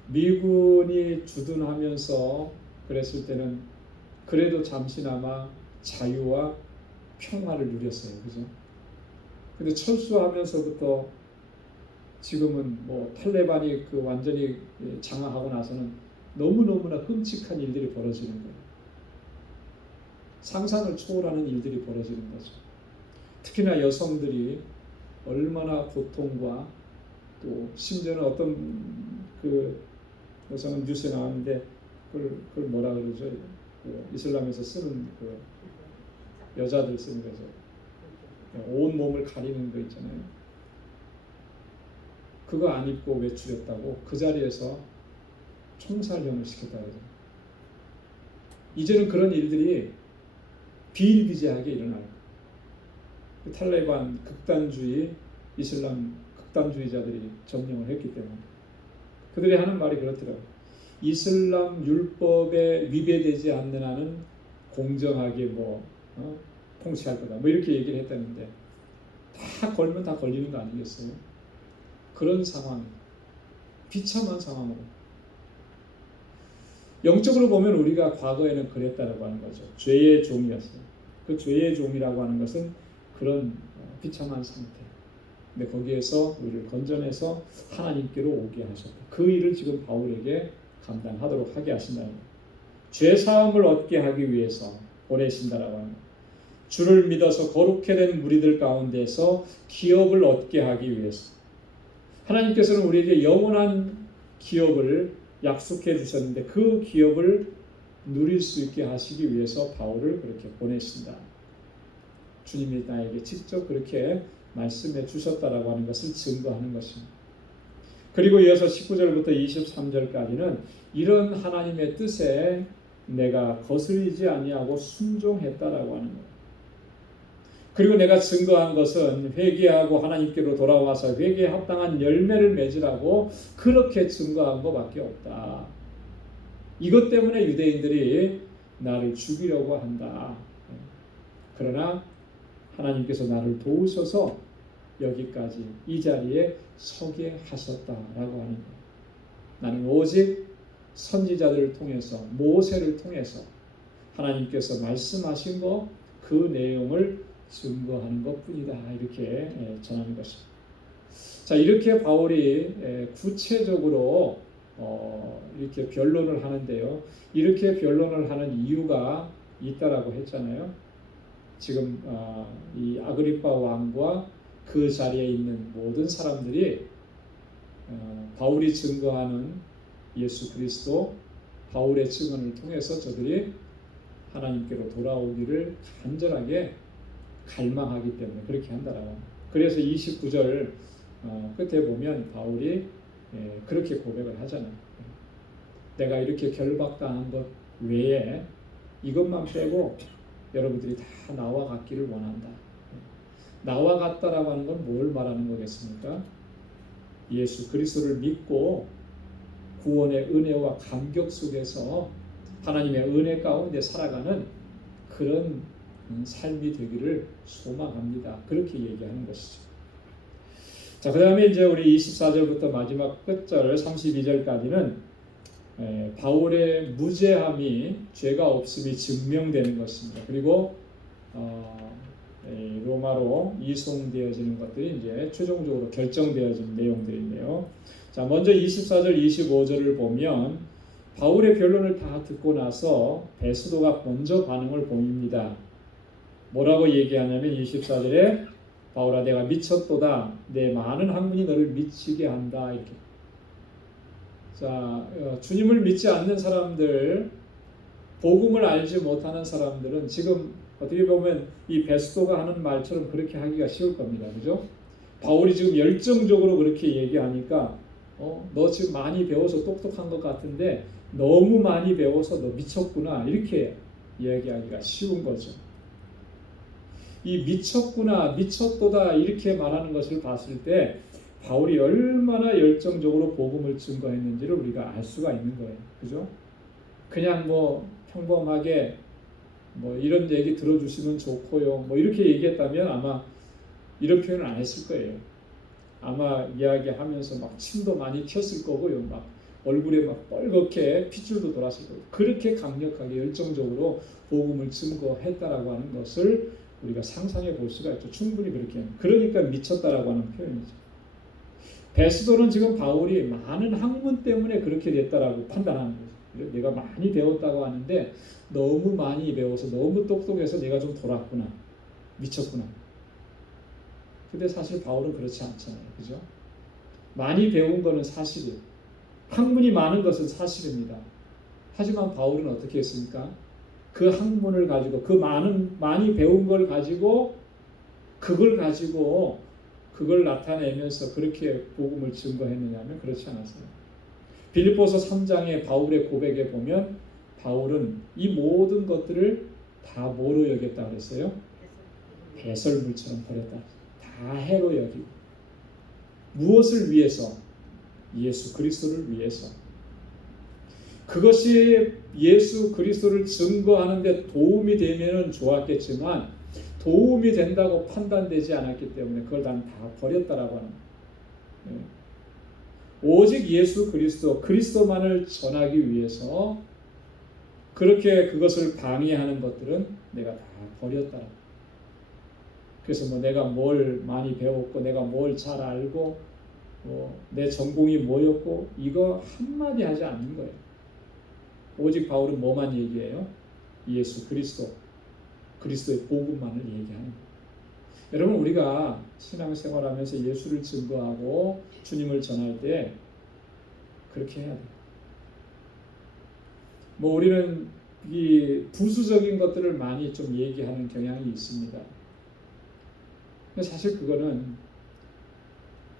미군이 주둔하면서 그랬을 때는 그래도 잠시나마 자유와 평화를 누렸어요. 그죠? 근데 철수하면서부터 지금은 뭐 탈레반이 그 완전히 장악하고 나서는 너무너무나 끔찍한 일들이 벌어지는 거예요. 상상을 초월하는 일들이 벌어지는 거죠. 특히나 여성들이 얼마나 고통과 또 심지어는 어떤 그 여성은 뉴스에 나왔는데 그걸 뭐라 그러죠? 그 이슬람에서 쓰는 그 여자들 쓰는 거죠. 온 몸을 가리는 거 있잖아요. 그거 안 입고 외출했다고 그 자리에서 총살형을 시켰다 그러죠. 이제는 그런 일들이 비일비재하게 일어나요. 탈레반 극단주의 이슬람 극단주의자들이 점령을 했기 때문에 그들이 하는 말이 그렇더라고요. 이슬람 율법에 위배되지 않는 한은 공정하게 통치할 거다. 이렇게 얘기를 했다는데 다 걸면 다 걸리는 거 아니겠어요? 그런 상황, 비참한 상황으로. 영적으로 보면 우리가 과거에는 그랬다라고 하는 거죠. 죄의 종이었어요. 그 죄의 종이라고 하는 것은 그런 비참한 상태. 근데 거기에서 우리를 건져내서 하나님께로 오게 하셨다. 그 일을 지금 바울에게 감당하도록 하게 하신다는 거예요. 죄 사함을 얻게 하기 위해서 보내신다라고 하는 거예요. 주를 믿어서 거룩해 된 무리들 가운데서 기업을 얻게 하기 위해서. 하나님께서는 우리에게 영원한 기업을 약속해 주셨는데 그 기업을 누릴 수 있게 하시기 위해서 바울을 그렇게 보내신다. 주님이 나에게 직접 그렇게 말씀해 주셨다라고 하는 것을 증거하는 것입니다. 그리고 이어서 19절부터 23절까지는 이런 하나님의 뜻에 내가 거스르지 아니하고 순종했다라고 하는 거예요. 그리고 내가 증거한 것은 회개하고 하나님께로 돌아와서 회개에 합당한 열매를 맺으라고 그렇게 증거한 것밖에 없다. 이것 때문에 유대인들이 나를 죽이려고 한다. 그러나 하나님께서 나를 도우셔서 여기까지 이 자리에 서게 하셨다라고 하는 거예요. 나는 오직 선지자들을 통해서 모세를 통해서 하나님께서 말씀하신 것 그 내용을 증거하는 것뿐이다. 이렇게 전하는 것입니다. 자, 이렇게 바울이 구체적으로 이렇게 변론을 하는데요. 이렇게 변론을 하는 이유가 있다라고 했잖아요. 지금 이 아그리파 왕과 그 자리에 있는 모든 사람들이 바울이 증거하는 예수 그리스도 바울의 증언을 통해서 저들이 하나님께로 돌아오기를 간절하게 갈망하기 때문에 그렇게 한다라고 합니다. 그래서 29절 끝에 보면 바울이 그렇게 고백을 하잖아요. 내가 이렇게 결박당한 것 외에 이것만 빼고 여러분들이 다 나와 같기를 원한다. 나와 같다라고 하는 건 뭘 말하는 거겠습니까? 예수 그리스도를 믿고 구원의 은혜와 감격 속에서 하나님의 은혜 가운데 살아가는 그런 삶이 되기를 소망합니다. 그렇게 얘기하는 것이죠. 자, 그 다음에 이제 우리 24절부터 마지막 끝절 32절까지는 바울의 무죄함이 죄가 없음이 증명되는 것입니다. 그리고 로마로 이송되어지는 것들이 이제 최종적으로 결정되어진 내용들인데요. 자, 먼저 24절, 25절을 보면 바울의 변론을 다 듣고 나서 베스도가 먼저 반응을 보입니다. 뭐라고 얘기하냐면 24절에 바울아 내가 미쳤도다 내 많은 학문이 너를 미치게 한다 이렇게. 자, 주님을 믿지 않는 사람들, 복음을 알지 못하는 사람들은 지금 어떻게 보면 이 베스도가 하는 말처럼 그렇게 하기가 쉬울 겁니다. 그죠? 바울이 지금 열정적으로 그렇게 얘기하니까 너 지금 많이 배워서 똑똑한 것 같은데 너무 많이 배워서 너 미쳤구나 이렇게 이야기하기가 쉬운 거죠. 이 미쳤구나 미쳤도다 이렇게 말하는 것을 봤을 때 바울이 얼마나 열정적으로 복음을 증거했는지를 우리가 알 수가 있는 거예요. 그죠? 그냥 평범하게 이런 얘기 들어주시면 좋고요 이렇게 얘기했다면 아마 이런 표현을 안 했을 거예요. 아마 이야기하면서 막 침도 많이 튀었을 거고요. 막 얼굴에 막 빨갛게 핏줄도 돌았을 거고 그렇게 강력하게 열정적으로 복음을 증거했다라고 하는 것을 우리가 상상해 볼 수가 있죠. 충분히 그렇게. 그러니까 미쳤다라고 하는 표현이죠. 베스도는 지금 바울이 많은 학문 때문에 그렇게 됐다라고 판단하는 거죠. 내가 많이 배웠다고 하는데 너무 많이 배워서 너무 똑똑해서 내가 좀 돌았구나. 미쳤구나. 근데 사실 바울은 그렇지 않잖아요. 그죠? 많이 배운 거는 사실이에요. 학문이 많은 것은 사실입니다. 하지만 바울은 어떻게 했습니까? 그 학문을 가지고 그 많이 배운 걸 가지고 그걸 가지고 그걸 나타내면서 그렇게 복음을 증거했느냐면 그렇지 않았어요. 빌립보서 3장의 바울의 고백에 보면 바울은 이 모든 것들을 다 뭐로 여겼다 그랬어요? 배설물처럼 버렸다. 다 해로 여기고. 무엇을 위해서? 예수 그리스도를 위해서. 그것이 예수 그리스도를 증거하는 데 도움이 되면 좋았겠지만 도움이 된다고 판단되지 않았기 때문에 그걸 난 다 버렸다라고 하는 거예요. 오직 예수 그리스도만을 전하기 위해서 그렇게 그것을 방해하는 것들은 내가 다 버렸다. 그래서 뭐 내가 뭘 많이 배웠고 내가 뭘 잘 알고 내 전공이 뭐였고 이거 한마디 하지 않는 거예요. 오직 바울은 뭐만 얘기해요? 예수 그리스도의 복음만을 얘기하는 거예요. 여러분 우리가 신앙생활하면서 예수를 증거하고 주님을 전할 때 그렇게 해야 돼요. 뭐 우리는 이 부수적인 것들을 많이 좀 얘기하는 경향이 있습니다. 근데 사실 그거는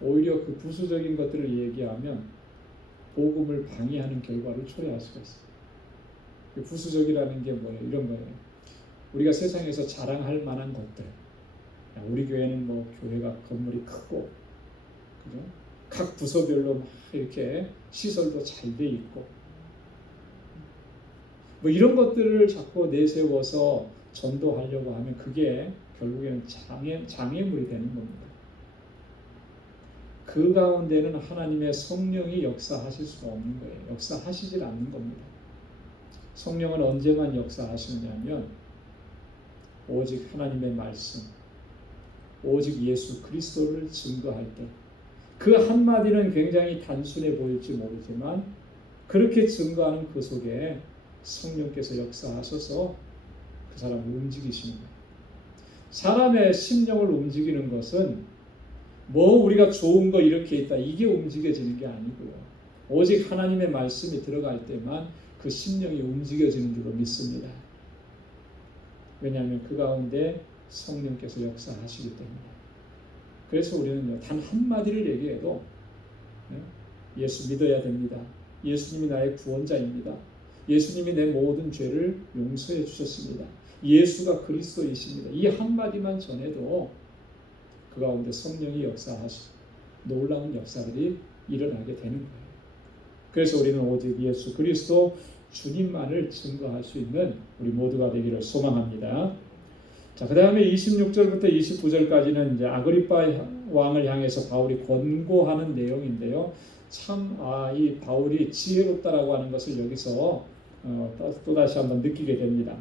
오히려 그 부수적인 것들을 얘기하면 복음을 방해하는 결과를 초래할 수가 있어요. 부수적이라는 게 뭐예요? 이런 거예요. 우리가 세상에서 자랑할 만한 것들. 우리 교회는 뭐 교회가 건물이 크고, 그죠? 각 부서별로 막 이렇게 시설도 잘 돼 있고, 뭐 이런 것들을 자꾸 내세워서 전도하려고 하면 그게 결국에는 장애물이 되는 겁니다. 그 가운데는 하나님의 성령이 역사하실 수가 없는 거예요. 역사하시질 않는 겁니다. 성령은 언제만 역사하시느냐면 오직 하나님의 말씀, 오직 예수 그리스도를 증거할 때 그 한마디는 굉장히 단순해 보일지 모르지만 그렇게 증거하는 그 속에 성령께서 역사하셔서 그 사람을 움직이시는 거예요. 사람의 심령을 움직이는 것은 뭐 우리가 좋은 거 이렇게 있다 이게 움직여지는 게 아니고요. 오직 하나님의 말씀이 들어갈 때만 그 심령이 움직여지는 줄로 믿습니다. 왜냐하면 그 가운데 성령께서 역사하시기 때문에. 그래서 우리는 단 한마디를 얘기해도 예수 믿어야 됩니다. 예수님이 나의 구원자입니다. 예수님이 내 모든 죄를 용서해 주셨습니다. 예수가 그리스도이십니다. 이 한마디만 전해도 그 가운데 성령이 역사하시고 놀라운 역사들이 일어나게 되는 거예요. 그래서 우리는 오직 예수 그리스도 주님만을 증거할 수 있는 우리 모두가 되기를 소망합니다. 자, 그 다음에 26절부터 29절까지는 이제 아그리파 왕을 향해서 바울이 권고하는 내용인데요. 참, 이 바울이 지혜롭다라고 하는 것을 여기서 또다시 한번 느끼게 됩니다.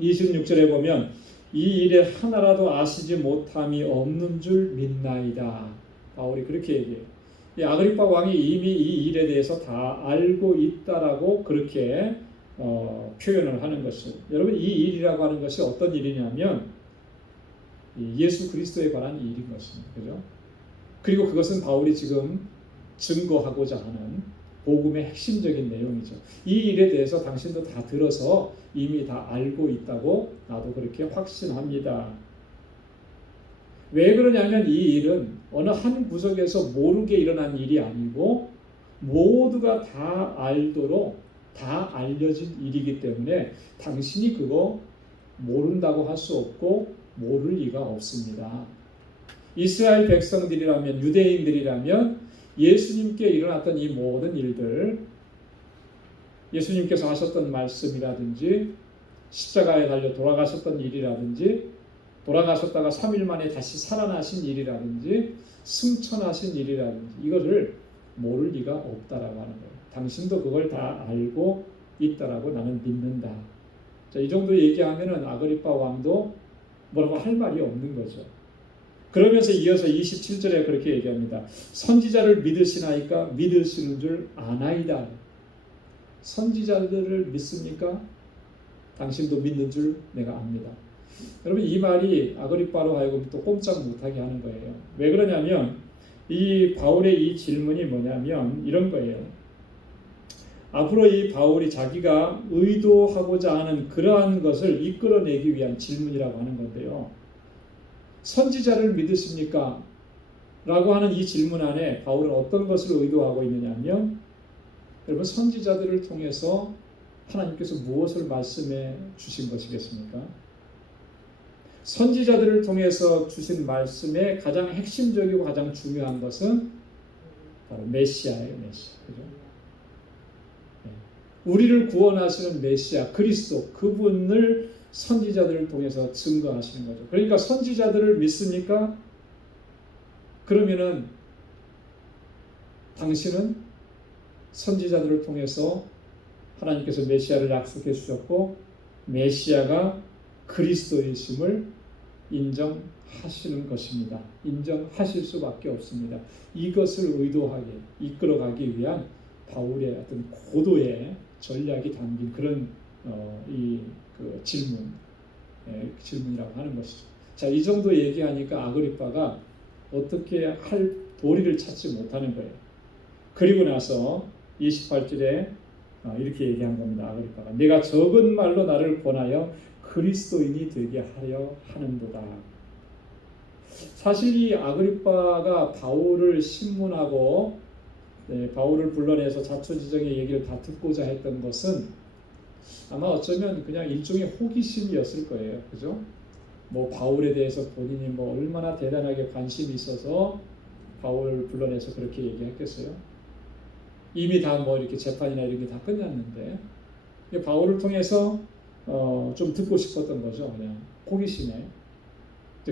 26절에 보면 이 일에 하나라도 아시지 못함이 없는 줄 믿나이다. 바울이 그렇게 얘기해요. 이 아그리파 왕이 이미 이 일에 대해서 다 알고 있다라고 그렇게 표현을 하는 것을. 여러분 이 일이라고 하는 것이 어떤 일이냐면 예수 그리스도에 관한 일인 것입니다. 그죠? 그리고 그것은 바울이 지금 증거하고자 하는 복음의 핵심적인 내용이죠. 이 일에 대해서 당신도 다 들어서 이미 다 알고 있다고 나도 그렇게 확신합니다. 왜 그러냐면 이 일은 어느 한 구석에서 모르게 일어난 일이 아니고 모두가 다 알도록 다 알려진 일이기 때문에 당신이 그거 모른다고 할 수 없고 모를 리가 없습니다. 이스라엘 백성들이라면 유대인들이라면 예수님께 일어났던 이 모든 일들, 예수님께서 하셨던 말씀이라든지 십자가에 달려 돌아가셨던 일이라든지 돌아가셨다가 3일 만에 다시 살아나신 일이라든지 승천하신 일이라든지 이거를 모를 리가 없다라고 하는 거예요. 당신도 그걸 다 알고 있다라고 나는 믿는다. 자, 이 정도 얘기하면은 아그리파 왕도 뭐라고 할 말이 없는 거죠. 그러면서 이어서 27절에 그렇게 얘기합니다. 선지자를 믿으시나이까? 믿으시는 줄 아나이다. 선지자들을 믿습니까? 당신도 믿는 줄 내가 압니다. 여러분 이 말이 아그리파로 하여금 또 꼼짝 못하게 하는 거예요. 왜 그러냐면 이 바울의 이 질문이 뭐냐면 이런 거예요. 앞으로 이 바울이 자기가 의도하고자 하는 그러한 것을 이끌어내기 위한 질문이라고 하는 건데요. 선지자를 믿으십니까? 라고 하는 이 질문 안에 바울은 어떤 것을 의도하고 있느냐 하면, 여러분, 선지자들을 통해서 하나님께서 무엇을 말씀해 주신 것이겠습니까? 선지자들을 통해서 주신 말씀의 가장 핵심적이고 가장 중요한 것은 바로 메시아예요. 메시아. 그죠? 우리를 구원하시는 메시아 그리스도, 그분을 선지자들을 통해서 증거하시는 거죠. 그러니까 선지자들을 믿습니까? 그러면은 당신은 선지자들을 통해서 하나님께서 메시아를 약속해 주셨고 메시아가 그리스도이심을 인정하시는 것입니다. 인정하실 수밖에 없습니다. 이것을 의도하게 이끌어가기 위한 바울의 어떤 고도의 전략이 담긴 그런 질문이라고 하는 것이죠. 자, 이 정도 얘기하니까 아그리빠가 어떻게 할 도리를 찾지 못하는 거예요. 그리고 나서 28절에 이렇게 얘기한 겁니다. 아그리빠가 내가 적은 말로 나를 권하여 그리스도인이 되게 하려 하는도다. 사실 이 아그리빠가 바울을 신문하고 바울을 불러내서 자초지정의 얘기를 다 듣고자 했던 것은 아마 어쩌면 그냥 일종의 호기심이었을 거예요. 그죠? 뭐 바울에 대해서 본인이 뭐 얼마나 대단하게 관심이 있어서 바울을 불러내서 그렇게 얘기했겠어요? 이미 다 뭐 이렇게 재판이나 이런 게 다 끝났는데 바울을 통해서 좀 듣고 싶었던 거죠. 그냥 호기심에.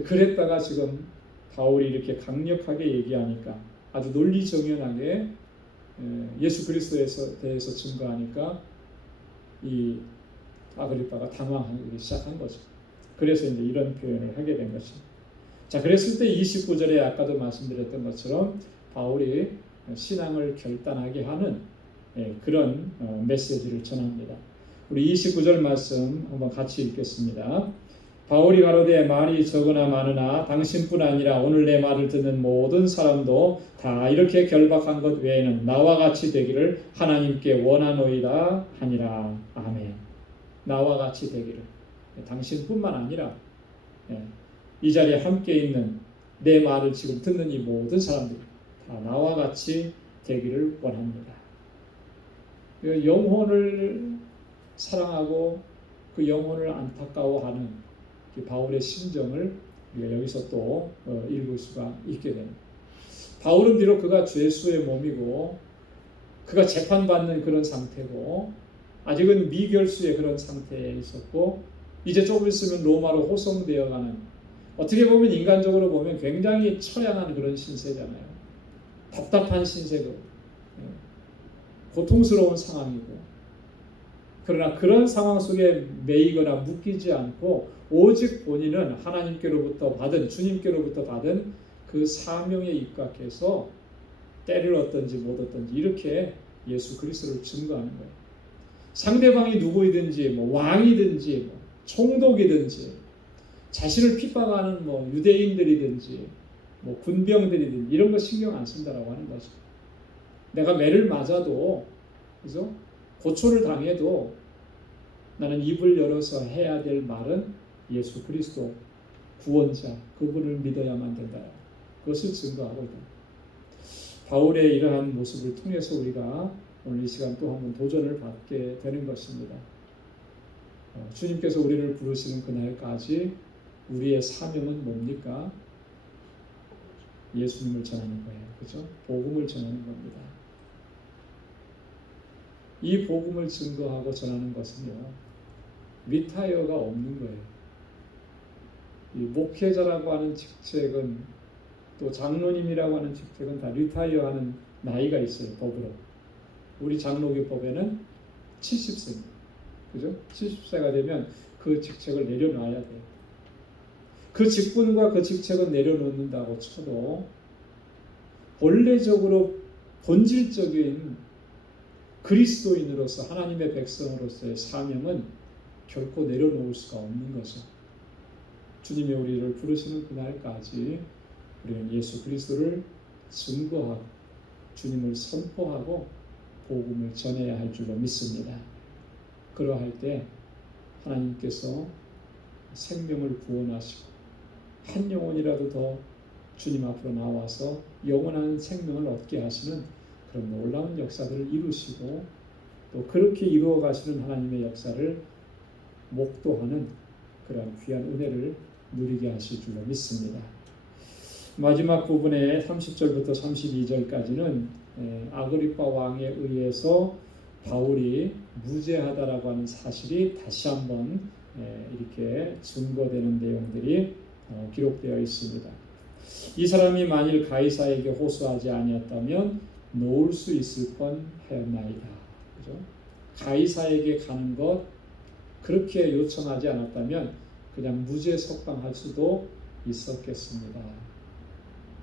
그랬다가 지금 바울이 이렇게 강력하게 얘기하니까 아주 논리정연하게 예수 그리스도에 대해서 증거하니까 이 아그리빠가 당황하기 시작한 거죠. 그래서 이제 이런 표현을 하게 된 것입니다. 자, 그랬을 때 29절에 아까도 말씀드렸던 것처럼 바울이 신앙을 결단하게 하는 그런 메시지를 전합니다. 우리 29절 말씀 한번 같이 읽겠습니다. 바울이 가로되 말이 적으나 많으나 당신뿐 아니라 오늘 내 말을 듣는 모든 사람도 다 이렇게 결박한 것 외에는 나와 같이 되기를 하나님께 원하노이다 하니라. 아멘. 나와 같이 되기를. 당신뿐만 아니라 이 자리에 함께 있는 내 말을 지금 듣는 이 모든 사람들 다 나와 같이 되기를 원합니다. 영혼을 사랑하고 그 영혼을 안타까워하는 바울의 심정을 여기서 또 읽을 수가 있게 됩니다. 바울은 비록 그가 죄수의 몸이고 그가 재판받는 그런 상태고 아직은 미결수의 그런 상태에 있었고 이제 조금 있으면 로마로 호송되어가는, 어떻게 보면 인간적으로 보면 굉장히 처량한 그런 신세잖아요. 답답한 신세고 고통스러운 상황이고, 그러나 그런 상황 속에 매이거나 묶이지 않고 오직 본인은 하나님께로부터 받은, 주님께로부터 받은 그 사명에 입각해서 때를 얻든지 못 얻든지 이렇게 예수 그리스도를 증거하는 거예요. 상대방이 누구이든지 뭐 왕이든지 뭐 총독이든지 자신을 핍박하는 뭐 유대인들이든지 뭐 군병들이든지 이런 거 신경 안 쓴다라고 하는 거죠. 내가 매를 맞아도, 그죠? 고초를 당해도 나는 입을 열어서 해야 될 말은 예수 그리스도 구원자, 그분을 믿어야만 된다. 그것을 증거하고 있다. 바울의 이러한 모습을 통해서 우리가 오늘 이 시간 또 한번 도전을 받게 되는 것입니다. 주님께서 우리를 부르시는 그날까지 우리의 사명은 뭡니까? 예수님을 전하는 거예요. 그죠? 복음을 전하는 겁니다. 이 복음을 증거하고 전하는 것은요, 리타이어가 없는 거예요. 이 목회자라고 하는 직책은, 또 장로님이라고 하는 직책은 다 리타이어하는 나이가 있어요. 법으로. 우리 장로교법에는 70세입니다. 그죠? 70세가 되면 그 직책을 내려놔야 돼요. 그 직분과 그 직책을 내려놓는다고 쳐도 본래적으로 본질적인 그리스도인으로서 하나님의 백성으로서의 사명은 결코 내려놓을 수가 없는 거죠. 주님이 우리를 부르시는 그날까지 우리는 예수 그리스도를 증거하고 주님을 선포하고 복음을 전해야 할 줄로 믿습니다. 그러할 때 하나님께서 생명을 구원하시고 한 영혼이라도 더 주님 앞으로 나와서 영원한 생명을 얻게 하시는 그런 놀라운 역사들을 이루시고 또 그렇게 이루어 가시는 하나님의 역사를 목도하는 그런 귀한 은혜를 누리게 하실 줄로 믿습니다. 마지막 부분에 30절부터 32절까지는 아그리파 왕에 의해서 바울이 무죄하다라고 하는 사실이 다시 한번 이렇게 증거되는 내용들이 기록되어 있습니다. 이 사람이 만일 가이사에게 호소하지 아니었다면 놓을 수 있을 뻔하였나이다. 그죠? 가이사에게 가는 것 그렇게 요청하지 않았다면 그냥 무죄 석방할 수도 있었겠습니다.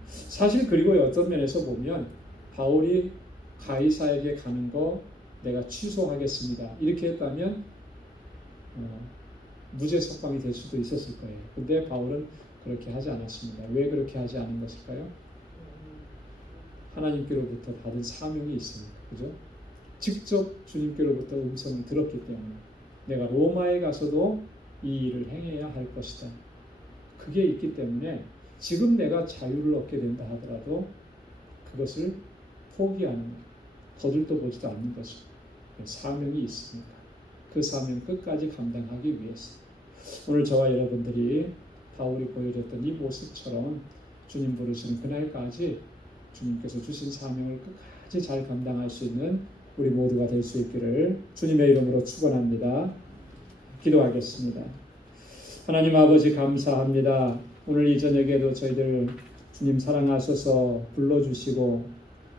사실 그리고 어떤 면에서 보면 바울이 가이사에게 가는 거 내가 취소하겠습니다. 이렇게 했다면 무죄 석방이 될 수도 있었을 거예요. 근데 바울은 그렇게 하지 않았습니다. 왜 그렇게 하지 않은 것일까요? 하나님께로부터 받은 사명이 있으니까. 그죠? 직접 주님께로부터 음성을 들었기 때문에 내가 로마에 가서도 이 일을 행해야 할 것이다. 그게 있기 때문에 지금 내가 자유를 얻게 된다 하더라도 그것을 포기하는, 거들떠 보지도 않는 것이죠. 사명이 있으니까 그 사명 끝까지 감당하기 위해서 오늘 저와 여러분들이 바울이 보여줬던 이 모습처럼 주님 부르시는 그날까지 주님께서 주신 사명을 끝까지 잘 감당할 수 있는 우리 모두가 될 수 있기를 주님의 이름으로 축원합니다. 기도하겠습니다. 하나님 아버지 감사합니다. 오늘 이 저녁에도 저희들 주님 사랑하셔서 불러주시고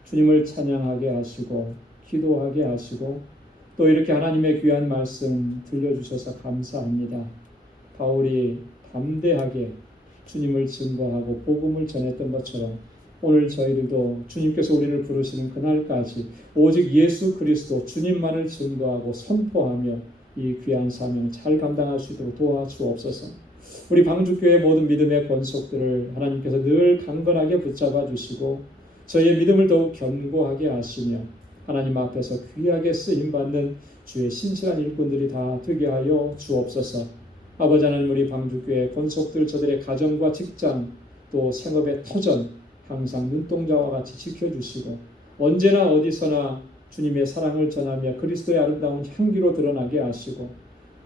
주님을 찬양하게 하시고 기도하게 하시고 또 이렇게 하나님의 귀한 말씀 들려주셔서 감사합니다. 바울이 담대하게 주님을 증거하고 복음을 전했던 것처럼 오늘 저희들도 주님께서 우리를 부르시는 그날까지 오직 예수 그리스도 주님만을 증거하고 선포하며 이 귀한 사명 잘 감당할 수 있도록 도와주옵소서. 우리 방주교회 모든 믿음의 권속들을 하나님께서 늘 강건하게 붙잡아 주시고 저희의 믿음을 더욱 견고하게 하시며 하나님 앞에서 귀하게 쓰임받는 주의 신실한 일꾼들이 다 되게 하여 주옵소서. 아버지 하나님, 우리 방주교회 권속들 저들의 가정과 직장 또 생업의 터전 항상 눈동자와 같이 지켜주시고 언제나 어디서나 주님의 사랑을 전하며 그리스도의 아름다운 향기로 드러나게 하시고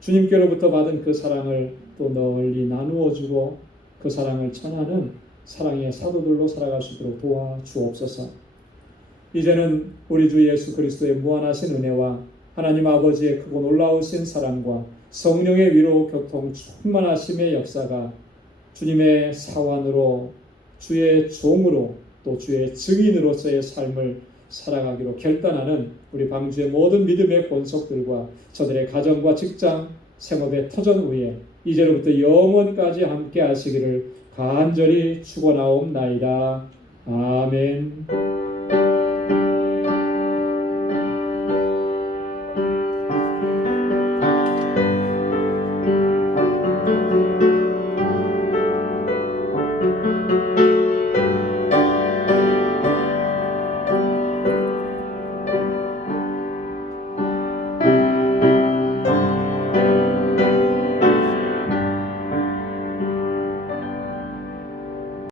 주님께로부터 받은 그 사랑을 또 널리 나누어 주고 그 사랑을 전하는 사랑의 사도들로 살아갈 수 있도록 도와주옵소서. 이제는 우리 주 예수 그리스도의 무한하신 은혜와 하나님 아버지의 크고 놀라우신 사랑과 성령의 위로 교통 충만하심의 역사가 주님의 사환으로 주의 종으로 또 주의 증인으로서의 삶을 살아가기로 결단하는 우리 방주의 모든 믿음의 권속들과 저들의 가정과 직장, 생업의 터전 위에 이제로부터 영원까지 함께 하시기를 간절히 축원하옵나이다. 아멘.